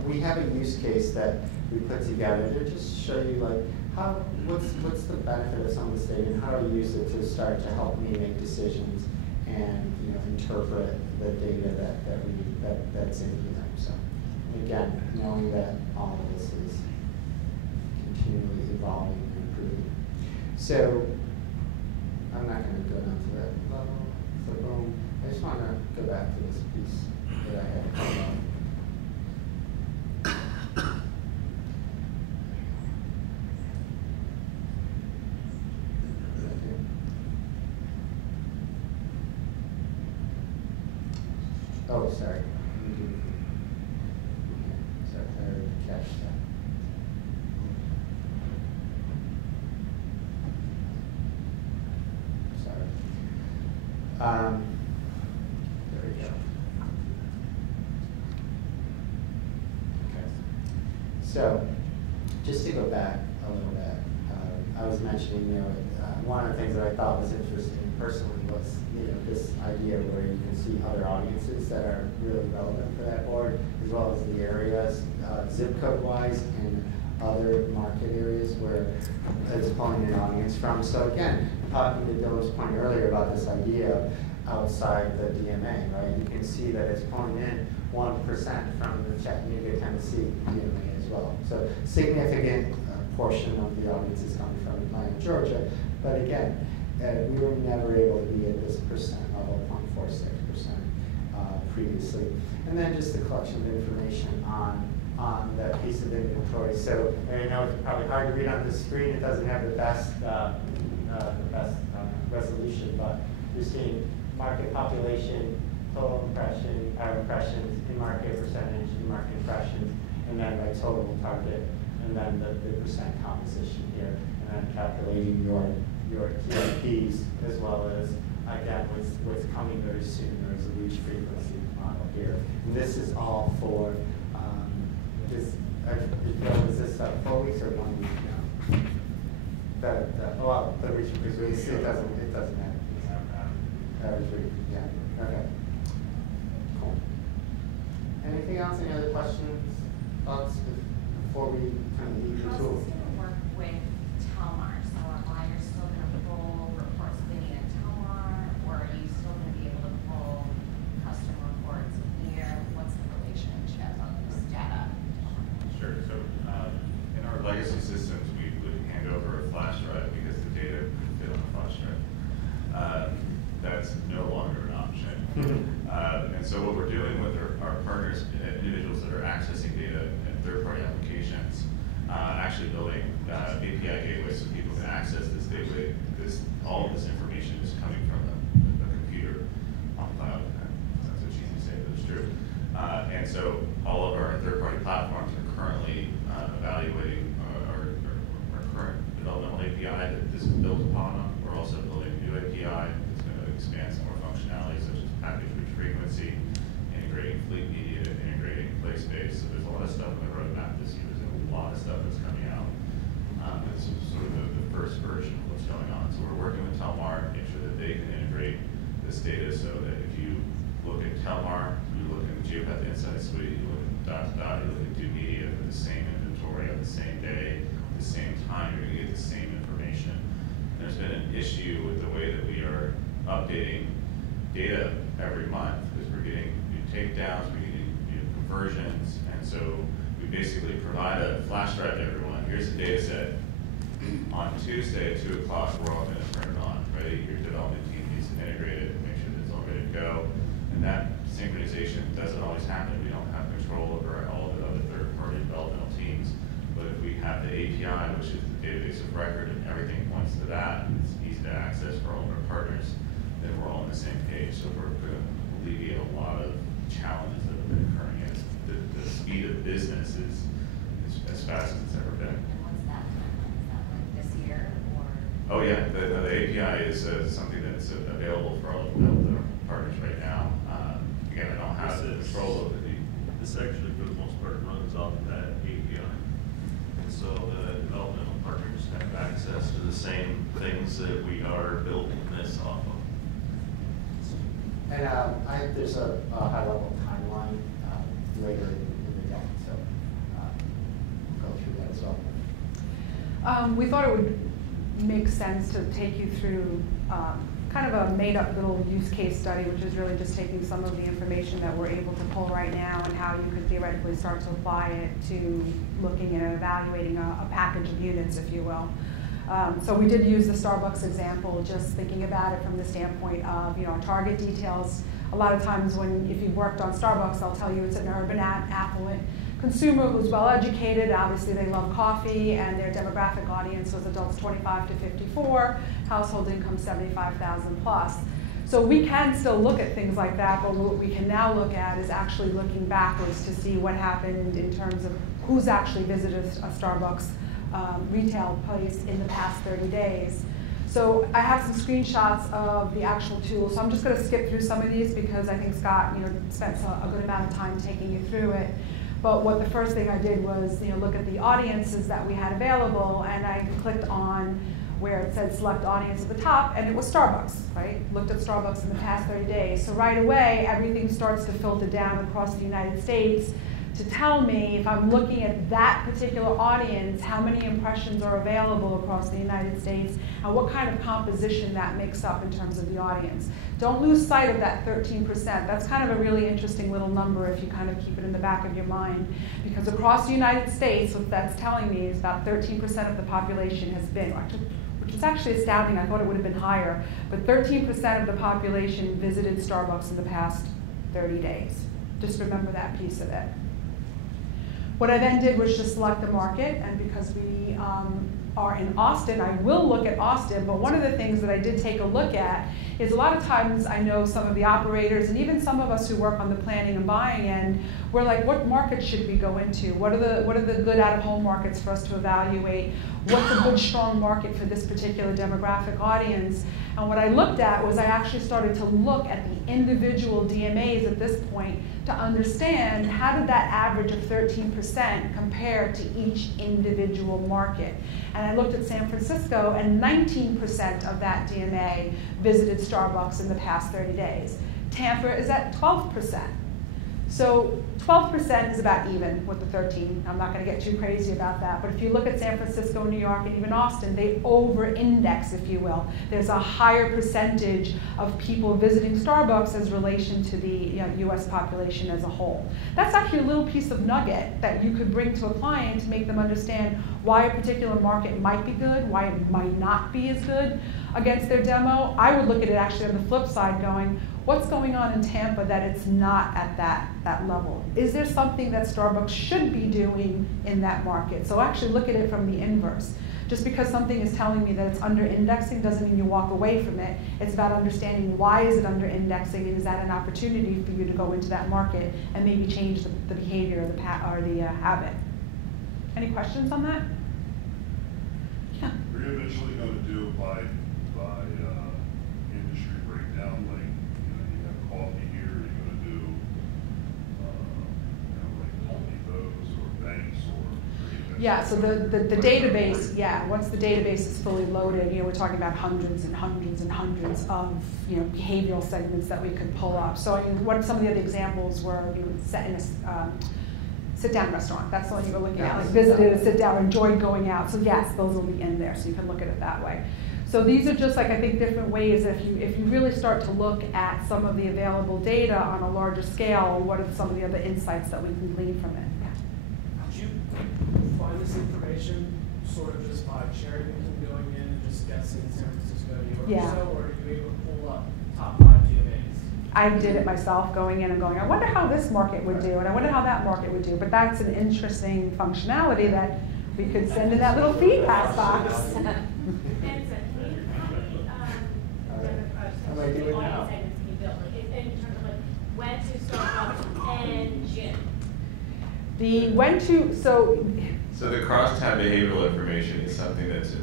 we have a use case that we put together to just show you like what's the benefit of some of this data, and how do we use it to start to help me make decisions and interpret the data that's in here. So again, knowing that all of this is continually evolving and improving. So I'm not going to go down to that level. So boom. I just want to go back to this piece that I had called out. Oh, sorry. Sorry, I already catch that. Sorry. There we go. Okay. So, just to go back a little bit, I was mentioning, one of the things that I thought was interesting personally was, this idea where you can see other audiences that are really relevant for that board, as well as the areas, zip code wise, and other market areas where it's pulling an audience from. So again, talking to Dylan's point earlier about this idea of outside the DMA, right? You can see that it's pulling in 1% from the Chattanooga, Tennessee DMA as well. So significant portion of the audience is coming from Atlanta, Georgia. But again, we were never able to be at this percent level, 0.46% previously. And then just the collection of information on that piece of inventory. So I know it's probably hard to read on the screen. It doesn't have the best resolution, but you're seeing market population, total impressions, in-market percentage, in-market impressions, and then by total target, and then the percent composition here, and then calculating your TRPs, as well as, again, what's coming very soon. There's a reach frequency model here. And this is all for, is this 4 weeks or 1 week now? The reach frequency, it doesn't have average rate, yeah, okay. Cool. Anything else, any other questions, thoughts before we kind of leave the tool? How's this going to work with Telmar? So are buyers still going to pull reports they need in Telmar, or are you still going to be able to pull custom reports here? What's the relationship of this data? Sure. So in our legacy systems, we would hand over a flash drive because the data could fit on a flash drive. That's no longer an option. And so what we're doing with our partners, individuals that are accessing data and third-party applications, actually building API gateways so people can access this gateway. All of this information is coming from a computer on cloud. That's what you say, the going on. So we're working with Telmar to make sure that they can integrate this data so that if you look at Telmar, you look at the Geopath Insights Suite, you look at dot, you look at Do Media for the same inventory on the same day, at the same time, you're going to get the same information. There's been an issue with the way that we are updating data every month because we're getting new takedowns, we're getting new conversions, and so we basically provide a flash drive to everyone. Here's the data set. On Tuesday at 2 o'clock, we're all going to turn it on, right? Your development team needs to integrate it and make sure that it's all ready to go. And that synchronization doesn't always happen. We don't have control over all the other third-party developmental teams. But if we have the API, which is the database of record, and everything points to that, and it's easy to access for all of our partners, then we're all on the same page. So we're going to alleviate a lot of challenges that have been occurring. As the speed of business is as fast as it's ever been. And what's that timeline? Is that like this year or? Oh yeah, the API is something that's available for all of the partners right now. Again, I don't have control over the. This actually, for the most part, runs off of that API. And so the developmental partners have access to the same things that we are building this off of. And there's a high-level timeline later in the deck, so we'll go through that as well. We thought it would make sense to take you through kind of a made-up little use case study, which is really just taking some of the information that we're able to pull right now and how you could theoretically start to apply it to looking and evaluating a package of units, if you will. So we did use the Starbucks example, just thinking about it from the standpoint of, our target details. A lot of times if you've worked on Starbucks, they'll tell you it's an urban, affluent consumer who's well educated. Obviously they love coffee, and their demographic audience was adults 25 to 54, household income 75,000 plus. So we can still look at things like that, but what we can now look at is actually looking backwards to see what happened in terms of who's actually visited a Starbucks retail place in the past 30 days. So I have some screenshots of the actual tool. So I'm just going to skip through some of these because I think Scott, spent a good amount of time taking you through it. But what the first thing I did was, look at the audiences that we had available, and I clicked on where it said select audience at the top, and it was Starbucks, right? Looked at Starbucks in the past 30 days. So right away, everything starts to filter down across the United States to tell me, if I'm looking at that particular audience, how many impressions are available across the United States, and what kind of composition that makes up in terms of the audience. Don't lose sight of that 13%. That's kind of a really interesting little number if you kind of keep it in the back of your mind, because across the United States, what that's telling me is about 13% of the population has been, which is actually astounding. I thought it would have been higher, but 13% of the population visited Starbucks in the past 30 days. Just remember that piece of it. What I then did was just select the market, and because we are in Austin, I will look at Austin, but one of the things that I did take a look at is a lot of times I know some of the operators and even some of us who work on the planning and buying end, we're like, what markets should we go into? What are the good out-of-home markets for us to evaluate? What's a good, strong market for this particular demographic audience? And what I looked at was I actually started to look at the individual DMAs at this point to understand how did that average of 13% compare to each individual market. And I looked at San Francisco, and 19% of that DMA visited Starbucks in the past 30 days. Tampa is at 12%. So 12% is about even with the 13. I'm not going to get too crazy about that. But if you look at San Francisco, New York, and even Austin, they over-index, if you will. There's a higher percentage of people visiting Starbucks as relation to the US population as a whole. That's actually a little piece of nugget that you could bring to a client to make them understand why a particular market might be good, why it might not be as good against their demo. I would look at it actually on the flip side going, what's going on in Tampa that it's not at that level? Is there something that Starbucks should be doing in that market? So actually look at it from the inverse. Just because something is telling me that it's under indexing doesn't mean you walk away from it. It's about understanding why is it under indexing, and is that an opportunity for you to go into that market and maybe change the behavior or the habit. Any questions on that? Yeah. Are you eventually going to do by industry breakdown, like you have coffee here, are you going to do like Home Depots or banks, or are you Yeah, so the database, once the database is fully loaded, we're talking about hundreds and hundreds and hundreds of, behavioral segments that we could pull up. So, what some of the other examples were, set in a sit-down restaurant. That's the one you were looking at, like visited a sit-down, enjoyed going out. So yes, those will be in there, so you can look at it that way. So these are just like, I think, different ways if you really start to look at some of the available data on a larger scale, what are some of the other insights that we can glean from it? Did you find this information sort of just by cherry picking, going in and just guessing San Francisco, New York, or so, or are you able to pull up top 5 DMAs? I did it myself, going in and going, I wonder how this market would do, and I wonder how that market would do. But that's an interesting functionality that we could send in that little feedback box. How am I doing now? In terms of when to Starbucks and gym. The when to, so the crosstab behavioral information is something that's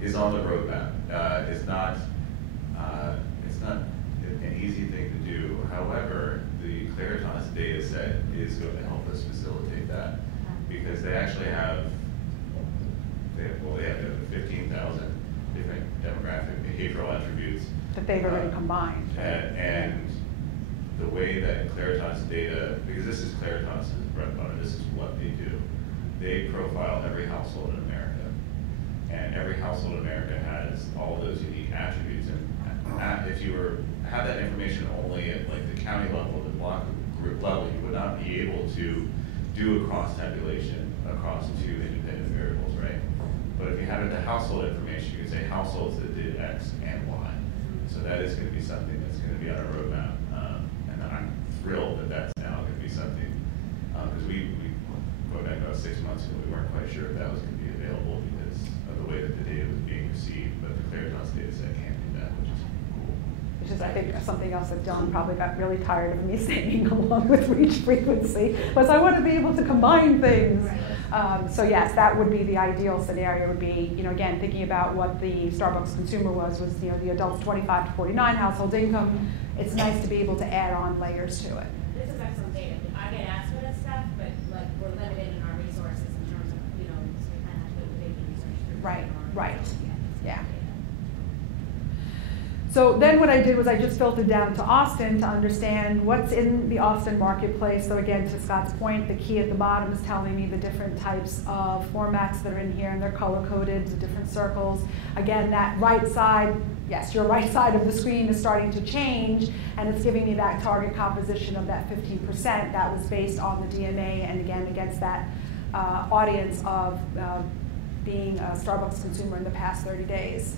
is on the roadmap. It's not an easy thing to do. However, the Claritas data set is going to help us facilitate that because they actually have, they have 15,000 different demographic behavioral attributes that they've already combined. And the way that Claritas data, because this is Claritas' bread and butter, this is what they do. They profile every household in America. And every household in America has all those unique attributes. And if you have that information only at like the county level, the block group level, you would not be able to do a cross tabulation across 2 independent variables, right? But if you have it the household information, you can say households that did X and Y. So that is going to be something that's going to be on our roadmap. And I'm thrilled that that's now going to be something, because we going back about 6 months ago, we weren't quite sure if that was going to be available because of the way that the data was being received, but the Claritas data set can do that, which is cool. Which is, I think, something else that John probably got really tired of me saying along with reach frequency, was I want to be able to combine things. So yes, that would be the ideal scenario, would be, again, thinking about what the Starbucks consumer was the adults 25 to 49 household income. It's nice to be able to add on layers to it. This is excellent data. I get asked for this stuff, but like we're limited in our resources in terms of, so we kind of have to do the big research. Right, yeah. So then what I did was I just filtered down to Austin to understand what's in the Austin marketplace. So again, to Scott's point, the key at the bottom is telling me the different types of formats that are in here, and they're color-coded, the different circles. Again, that right side, yes, your right side of the screen is starting to change, and it's giving me that target composition of that 15%. That was based on the DMA, and again, against that audience of being a Starbucks consumer in the past 30 days.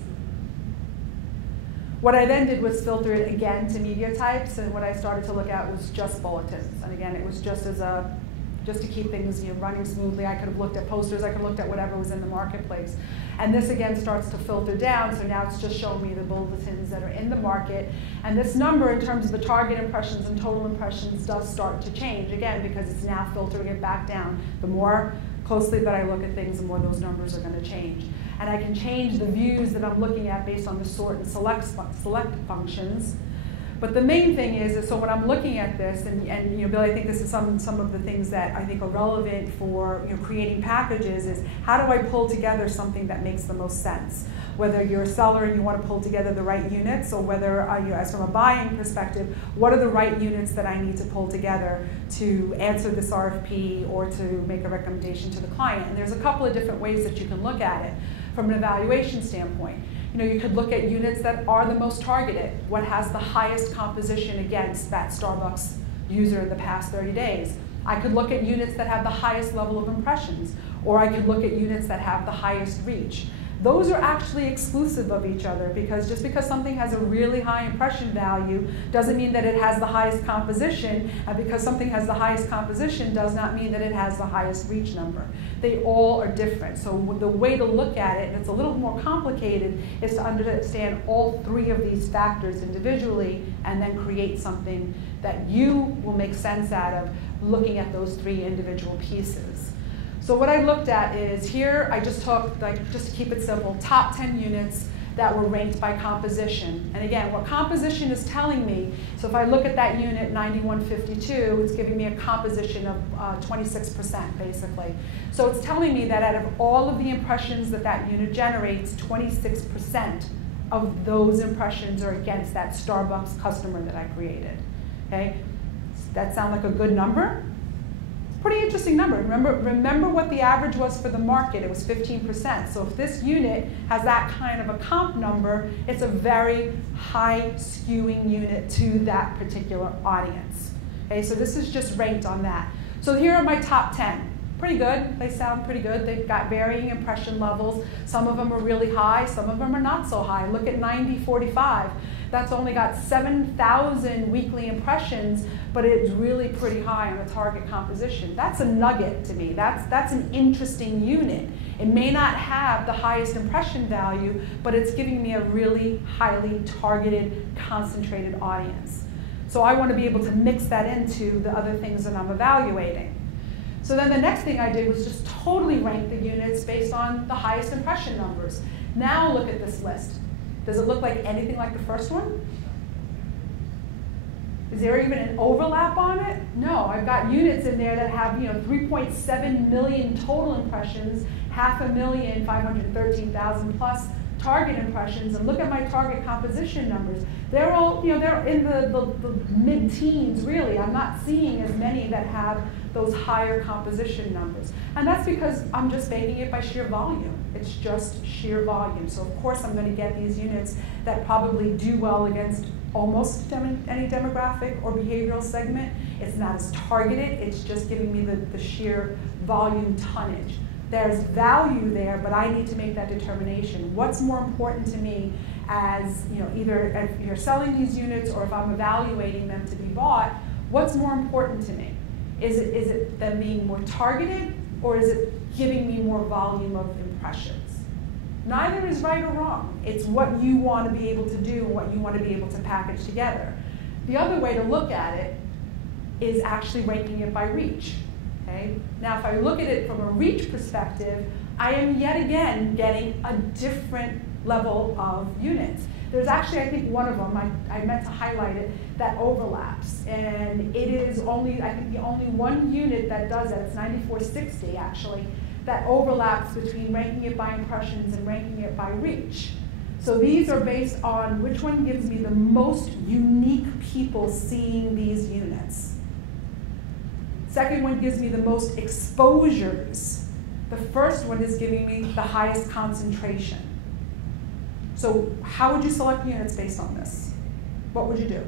What I then did was filter it again to media types, and what I started to look at was just bulletins. And again, it was just to keep things running smoothly. I could have looked at posters, I could have looked at whatever was in the marketplace. And this again starts to filter down, so now it's just showing me the bulletins that are in the market. And this number in terms of the target impressions and total impressions does start to change, again, because it's now filtering it back down. The more closely that I look at things, the more those numbers are going to change. And I can change the views that I'm looking at based on the sort and select functions. But the main thing is so when I'm looking at this, and Bill, I think this is some of the things that I think are relevant for creating packages, is how do I pull together something that makes the most sense? Whether you're a seller and you want to pull together the right units, or whether, as from a buying perspective, what are the right units that I need to pull together to answer this RFP or to make a recommendation to the client. And there's a couple of different ways that you can look at it from an evaluation standpoint. You could look at units that are the most targeted, what has the highest composition against that Starbucks user in the past 30 days. I could look at units that have the highest level of impressions, or I could look at units that have the highest reach. Those are actually exclusive of each other, because just because something has a really high impression value doesn't mean that it has the highest composition, and because something has the highest composition does not mean that it has the highest reach number. They all are different. So the way to look at it, and it's a little more complicated, is to understand all 3 of these factors individually and then create something that you will make sense out of looking at those 3 individual pieces. So what I looked at is here, I just took, just to keep it simple, top 10 units that were ranked by composition. And again, what composition is telling me, so if I look at that unit 9152, it's giving me a composition of 26% basically. So it's telling me that out of all of the impressions that that unit generates, 26% of those impressions are against that Starbucks customer that I created. Okay? Does that sound like a good number? Pretty interesting number. Remember what the average was for the market. It was 15%. So if this unit has that kind of a comp number, it's a very high skewing unit to that particular audience. Okay, so this is just ranked on that. So here are my top 10. Pretty good. They sound pretty good. They've got varying impression levels. Some of them are really high. Some of them are not so high. Look at 9045. That's only got 7,000 weekly impressions, but it's really pretty high on the target composition. That's a nugget to me. That's an interesting unit. It may not have the highest impression value, but it's giving me a really highly targeted, concentrated audience. So I want to be able to mix that into the other things that I'm evaluating. So then the next thing I did was just totally rank the units based on the highest impression numbers. Now look at this list. Does it look like anything like the first one? Is there even an overlap on it? No, I've got units in there that have 3.7 million total impressions, 500,000, 513,000 plus target impressions, and look at my target composition numbers. They're all, they're in the mid-teens really. I'm not seeing as many that have those higher composition numbers. And that's because I'm just making it by sheer volume. It's just sheer volume. So of course I'm going to get these units that probably do well against almost any demographic or behavioral segment. It's not as targeted. It's just giving me the sheer volume tonnage. There's value there, but I need to make that determination. What's more important to me as, either if you're selling these units or if I'm evaluating them to be bought, what's more important to me? Is it them being more targeted, or is it giving me more volume of impressions? Neither is right or wrong. It's what you want to be able to do, what you want to be able to package together. The other way to look at it is actually ranking it by reach. Okay? Now, if I look at it from a reach perspective, I am yet again getting a different level of units. There's actually, I think, one of them, I meant to highlight it, that overlaps. And it is only, I think, the only one unit that does that. It's 9460, actually, that overlaps between ranking it by impressions and ranking it by reach. So these are based on which one gives me the most unique people seeing these units. Second one gives me the most exposures. The first one is giving me the highest concentration. So how would you select units based on this? What would you do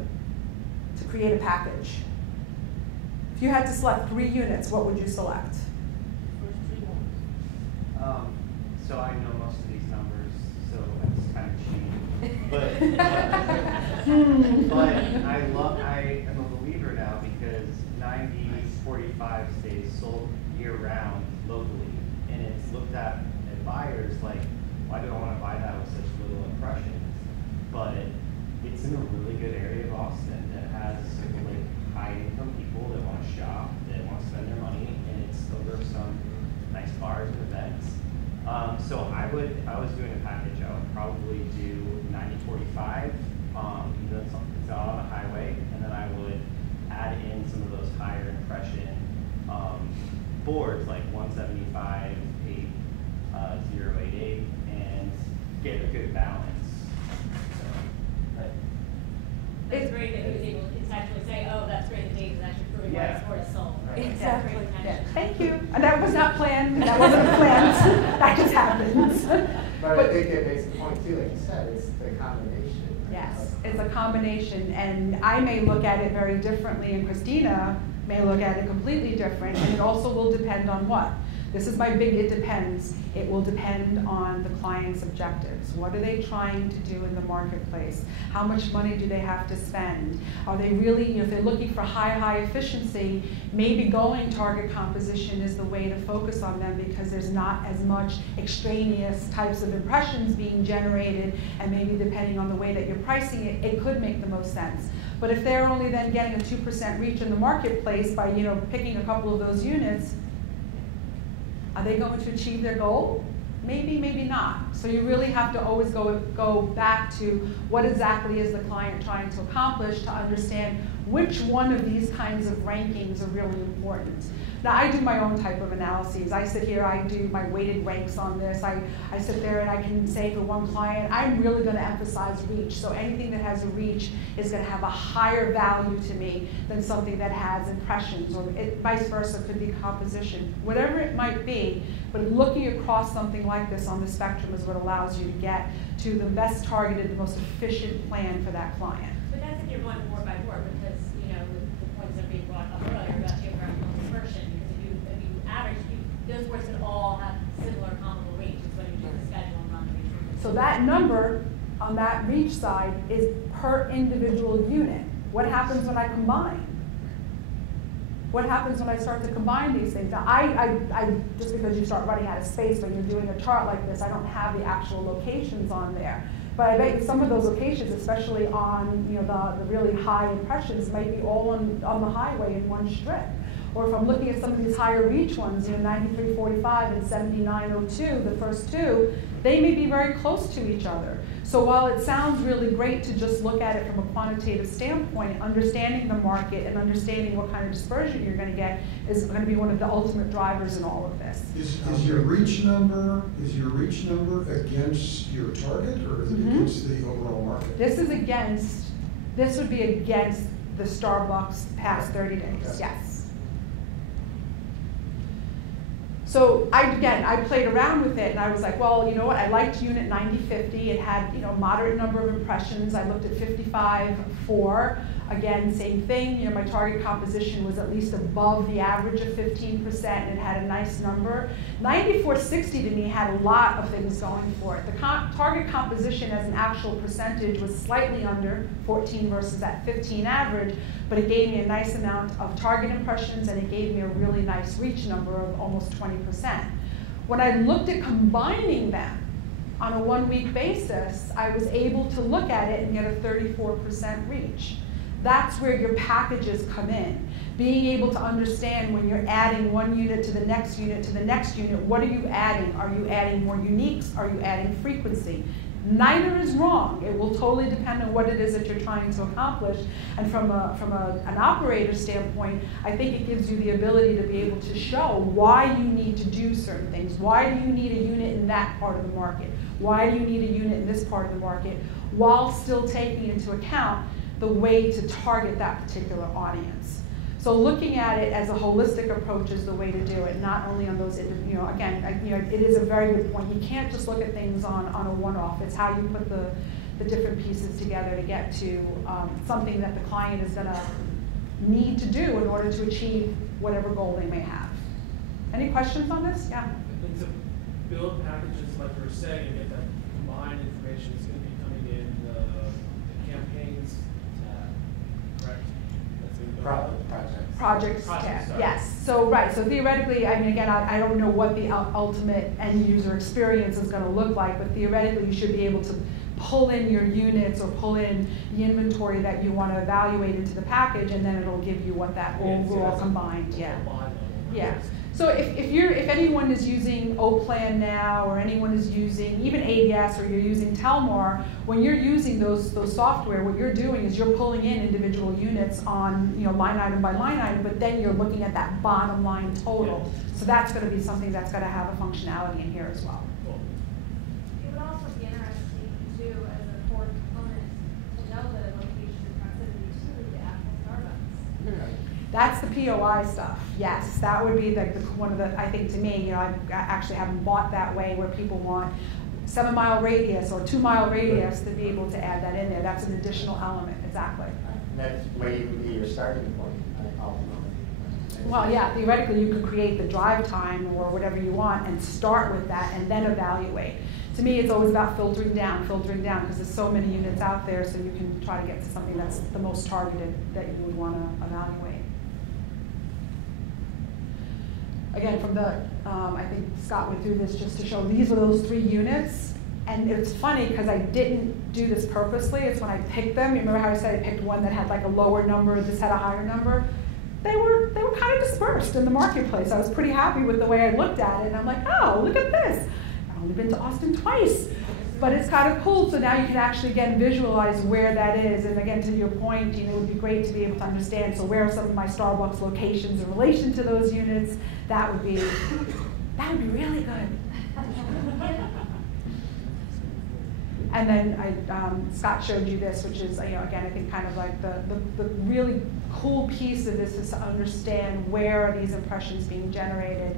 to create a package? If you had to select 3 units, what would you select? So I know most of these numbers, so it's kind of cheating. But I am a believer now because 9045 stays sold year round locally, and it's looked at buyers like, why do I want to buy that with such little impressions? But it's in a really good area of Austin that has like high income people that want to shop, that want to spend their money, and it's over some nice bars and events. So I was doing a package. I would probably do 9045, even if it's out on the highway, and then I would add in some of those higher impression boards like 175, 088, and get a good balance. It's great that he was able to actually say, oh, that's great, the data is actually proving why it's more sold. Right? Exactly. Yeah. Thank you. And that was not planned. That wasn't planned. That just happens. But I think it makes the point too, like you said, it's the combination. Yes, it's a combination. And I may look at it very differently, and Christina may look at it completely different. And it also will depend on what? This is my big it depends. It will depend on the client's objectives. What are they trying to do in the marketplace? How much money do they have to spend? Are they really, if they're looking for high efficiency, maybe going target composition is the way to focus on them because there's not as much extraneous types of impressions being generated, and maybe depending on the way that you're pricing it, it could make the most sense. But if they're only then getting a 2% reach in the marketplace by picking a couple of those units, are they going to achieve their goal? Maybe, maybe not. So you really have to always go back to what exactly is the client trying to accomplish to understand which one of these kinds of rankings are really important. Now, I do my own type of analyses. I sit here, I do my weighted ranks on this. I sit there and I can say for one client, I'm really going to emphasize reach. So anything that has a reach is going to have a higher value to me than something that has impressions, or vice versa, could be composition. Whatever it might be, but looking across something like this on the spectrum is what allows you to get to the best targeted, the most efficient plan for that client. But that's if you're going board by board, because, you know, the points that are being brought up earlier about geographical dispersion, because if you average, those boards would all have similar comparable reach. It's when you do the schedule and run the reach. So that number on that reach side is per individual unit. What happens when I combine? What happens when I start to combine these things? Now, I just because you start running out of space when you're doing a chart like this, I don't have the actual locations on there. But I bet some of those locations, especially on the really high impressions, might be all on the highway in one strip. Or if I'm looking at some of these higher reach ones, 9345 and 7902, the first two, they may be very close to each other. So while it sounds really great to just look at it from a quantitative standpoint, understanding the market and understanding what kind of dispersion you're going to get is going to be one of the ultimate drivers in all of this. Is your reach number against your target, or is it against the overall market? This would be against the Starbucks past 30 days, okay. Yes. So I played around with it and I was like, well, you know what, I liked unit 9050. It had moderate number of impressions. I looked at 55.4. Again, same thing. My target composition was at least above the average of 15%, and it had a nice number. 9460 to me had a lot of things going for it. The target composition as an actual percentage was slightly under 14 versus that 15 average, but it gave me a nice amount of target impressions, and it gave me a really nice reach number of almost 20%. When I looked at combining them on a 1-week basis, I was able to look at it and get a 34% reach. That's where your packages come in. Being able to understand when you're adding one unit to the next unit to the next unit, what are you adding? Are you adding more uniques? Are you adding frequency? Neither is wrong. It will totally depend on what it is that you're trying to accomplish. And from an operator standpoint, I think it gives you the ability to be able to show why you need to do certain things. Why do you need a unit in that part of the market? Why do you need a unit in this part of the market? While still taking into account the way to target that particular audience. So looking at it as a holistic approach is the way to do it, not only on those, again, it is a very good point. You can't just look at things on a one-off. It's how you put the different pieces together to get to something that the client is going to need to do in order to achieve whatever goal they may have. Any questions on this? Yeah. And to build packages, like you were saying, and get that combined information is going to be coming in the campaigns tab, correct? Projects tab, yes. So theoretically, I mean, again, I don't know what the ultimate end user experience is going to look like, but theoretically you should be able to pull in your units or pull in the inventory that you want to evaluate into the package, and then it'll give you what that overall combined, yeah. So if anyone is using O-Plan now, or anyone is using even ADS, or you're using Telmar, when you're using those software, what you're doing is you're pulling in individual units on line item by line item, but then you're looking at that bottom line total. So that's going to be something that's going to have a functionality in here as well. It would also be interesting too, as a core component, to know the location of proximity to the actual Starbucks. That's the POI stuff. Yes, that would be one of the, I think to me, I actually haven't bought that way where people want 7-mile radius or 2-mile radius to be able to add that in there. That's an additional element, exactly. And that's where you would be your starting point, ultimately. Well, yeah, theoretically you could create the drive time or whatever you want and start with that and then evaluate. To me, it's always about filtering down, because there's so many units out there, so you can try to get to something that's the most targeted that you would want to evaluate. Again, from I think Scott went through this just to show these are those 3 units. And it's funny because I didn't do this purposely. It's when I picked them. You remember how I said I picked one that had like a lower number, this had a higher number? They were kind of dispersed in the marketplace. I was pretty happy with the way I looked at it. And I'm like, oh, look at this. only been to Austin twice, but it's kind of cool. So now you can actually, again, visualize where that is. And again, to your point, it would be great to be able to understand, so where are some of my Starbucks locations in relation to those units? That would be really good. And then Scott showed you this, which is, again, I think kind of like the really cool piece of this is to understand where are these impressions being generated.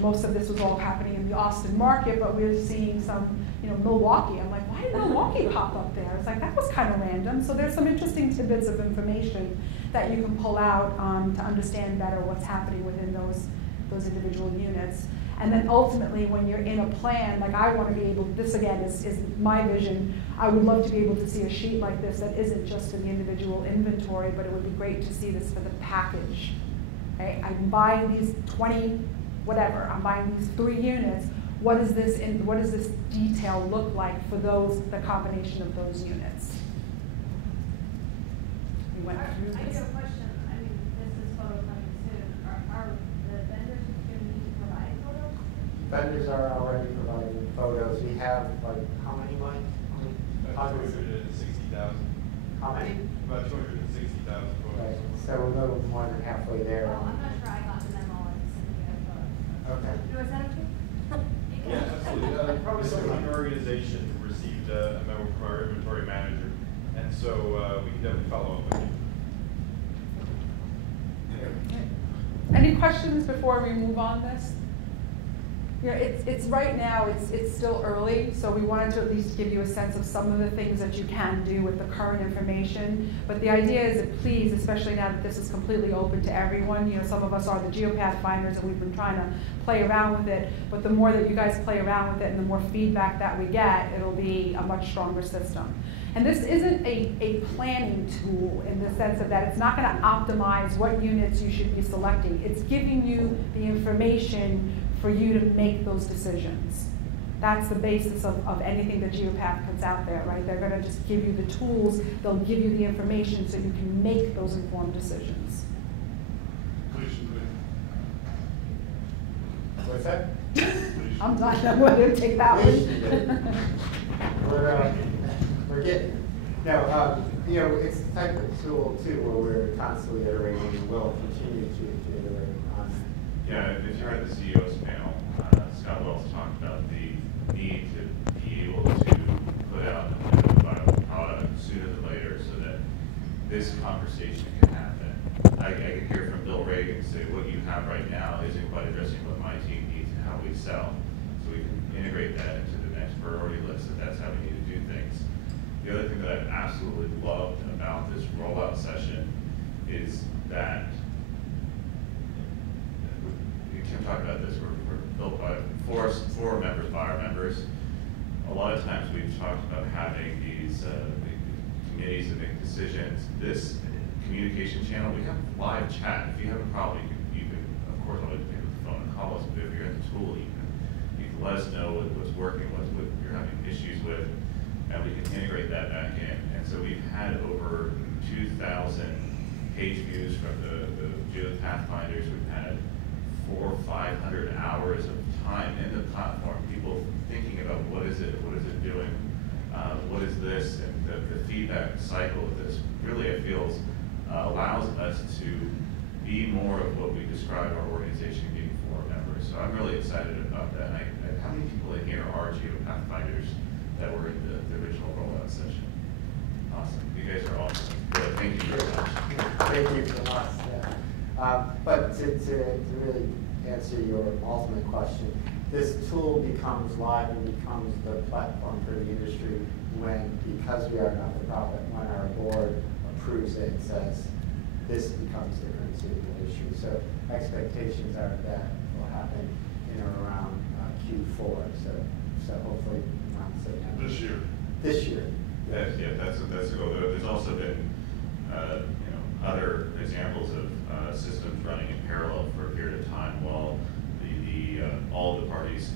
Most of this was all happening in the Austin market, but we're seeing some, Milwaukee. I'm like, why did Milwaukee pop up there? It's like, that was kind of random. So there's some interesting tidbits of information that you can pull out to understand better what's happening within those individual units. And then ultimately, when you're in a plan, like I want to be able, this again is my vision, I would love to be able to see a sheet like this that isn't just for the individual inventory, but it would be great to see this for the package. Okay? I'm buying these 20, whatever, I'm buying these 3 units. What does this detail look like for the combination of those units? We went through I this. have a question. I mean, this is photo coming soon. Are the vendors going to need to provide photos? Vendors are already providing photos. We have, like, how many, Mike? About 260,000. How many? About 260,000 photos. Right. So we're a little more than halfway there. Well, I'm not sure I got the memo and sending it photos. Okay. Do I send it to you? Yeah, absolutely. Probably someone in your organization received a memo from our inventory manager, and so we can definitely follow up with you. Any questions before we move on this? It's right now, it's still early, so we wanted to at least give you a sense of some of the things that you can do with the current information. But the idea is that please, especially now that this is completely open to everyone, some of us are the Geopath finders and we've been trying to play around with it, but the more that you guys play around with it and the more feedback that we get, it'll be a much stronger system. And this isn't a planning tool in the sense of that it's not going to optimize what units you should be selecting. It's giving you the information for you to make those decisions. That's the basis of anything that Geopath puts out there, right? They're going to just give you the tools, they'll give you the information so you can make those informed decisions. What's that? I'm done, I'm going to take that one. We're getting, it's the type of tool too where we're constantly iterating and will continue to iterate on it. Yeah, if you heard the CEO's panel, Scott Wells talked about the need to be able to put out a viable product sooner than later so that this conversation can happen. I can hear from Bill Reagan say what you have right now isn't quite addressing what my team needs and how we sell. So we can integrate that into the next priority list if that's how we need to do things. The other thing that I've absolutely loved about this rollout session is that Tim talked about this, we're built by four members by our members. A lot of times we've talked about having these committees that make decisions. This communication channel, we have live chat. If you have a problem, you can of course, always pick up the phone and call us, but if you're in the tool, you can let us know what's working, what you're having issues with, and we can integrate that back in. And so we've had over 2,000 page views from the Geopath finders. We've had 400 or 500 hours of time in the platform, people thinking about what is it doing, what is this, and the feedback cycle of this really, I feel, allows us to be more of what we describe our organization being for our members. So I'm really excited about that. How many people in here are Geopath finders that were in the original rollout session? Awesome. You guys are awesome. Good. Thank you very much. Thank you so much. Yeah. But to really answer your ultimate question, this tool becomes live and becomes the platform for the industry because we are not for profit, when our board approves it and says this becomes the current suitable issue. So expectations are that will happen in or around Q4. So hopefully around September. This year. This year. That's the goal. There's also been other examples of systems running in parallel for a period of time while all the parties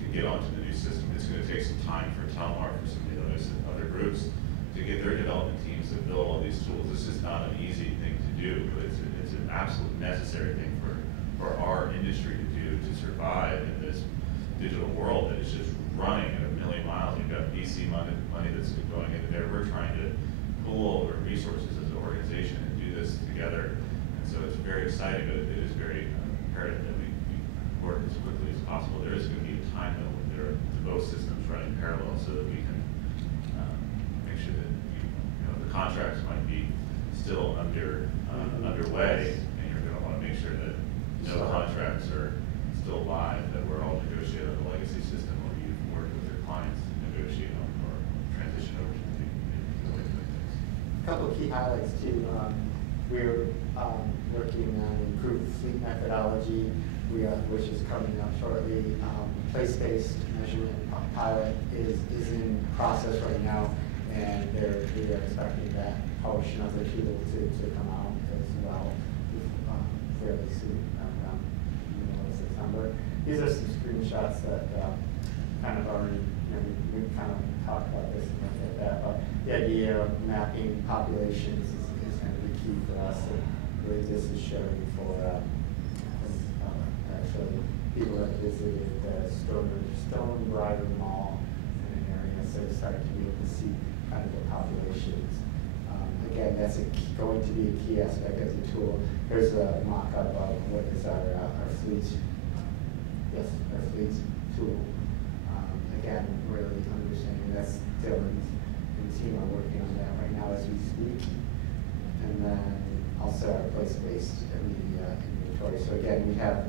can get onto the new system. It's going to take some time for Telmar, for some of those other groups, to get their development teams to build all these tools. This is not an easy thing to do, but it's an absolute necessary thing for our industry to do to survive in this digital world that is just running at 1,000,000 miles. You've got VC money that's going into there. We're trying to pool our resources as an organization and do this together. And so it's very exciting, but it is very imperative that we work as quickly as possible. There is going to be a time though when there are both systems running parallel so that we can make sure that the contracts might be still underway, and you're going to want to make sure that no contracts are still live, that we're all negotiating on the legacy system, or you work with your clients to negotiate on or transition over to the way to things. A couple of key highlights too. We're working on improved fleet methodology, which is coming up shortly. Place-based measurement pilot is in process right now, and we are expecting that portion of the tool to come out as well fairly soon, around September. These are some screenshots that kind of already, we kind of talked about this and looked at that, but the idea of mapping populations is going to be key for us. And really this is showing for actually people that visited the Stone Briar Mall in an area, so they start to be able to see kind of the populations. Again, that's going to be a key aspect of the tool. Here's a mock-up of what is our fleet. Yes, our fleet tool. Again, really understanding that's Dylan and team are working on that right now as we speak. And then also our place-based inventory. So again, we have,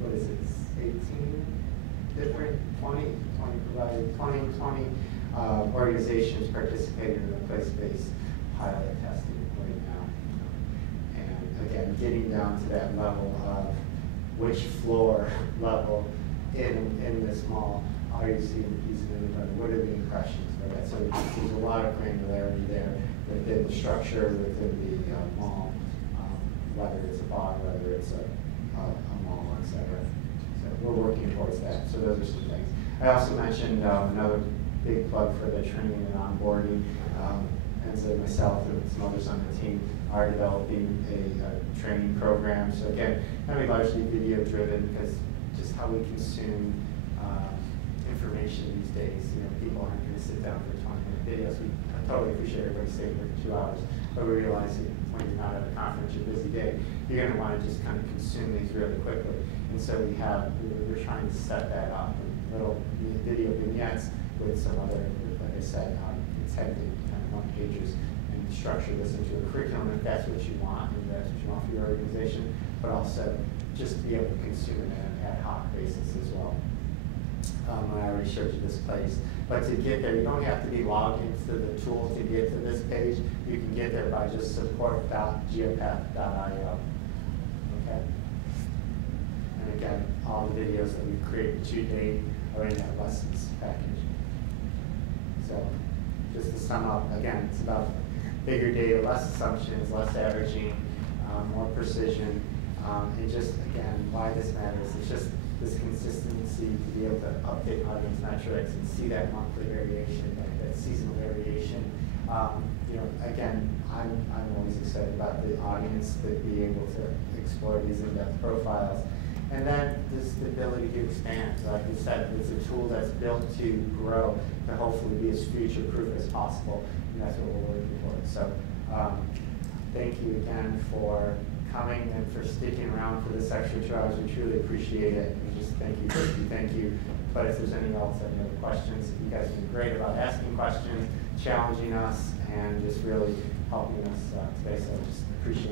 what is it, 18 different, 20 organizations participating in the place-based pilot testing right now. And again, getting down to that level of which floor level in this mall are you seeing a piece of inventory? What are the impressions for that? So there's a lot of granularity there within the structure, within the mall, whether it's a bar, whether it's a mall, etc. So we're working towards that. So those are some things. I also mentioned another big plug for the training and onboarding. Enza, myself, and some others on the team are developing a training program. So again, going to be largely video driven because just how we consume information these days. People aren't going to sit down for 20-minute videos. I totally appreciate everybody staying here for 2 hours, but we realize that when you're not at a conference, you're a busy day, you're going to want to just kind of consume these really quickly. And so we're trying to set that up with little video vignettes with some other, like I said, intended kind of one-pagers, and structure this into a curriculum if that's what you want, and that's what you want for your organization, but also just be able to consume it on an ad hoc basis as well. I already showed you this place, but to get there, you don't have to be logged into the tool to get to this page. You can get there by just support.geopath.io. Okay? And again, all the videos that we've created to date are in that lessons package. So just to sum up, again, it's about bigger data, less assumptions, less averaging, more precision, and just, again, why this matters. It's just this consistency to be able to update audience metrics and see that monthly variation, that seasonal variation. Again, I'm always excited about the audience to be able to explore these in-depth profiles. And then this ability to expand. Like you said, it's a tool that's built to grow, to hopefully be as future-proof as possible, and that's what we're working towards. So thank you again for coming and for sticking around for this extra 2 hours. We truly appreciate it. And just thank you, Christy, thank you. But if there's any other questions, you guys have been great about asking questions, challenging us, and just really helping us today. So just appreciate it.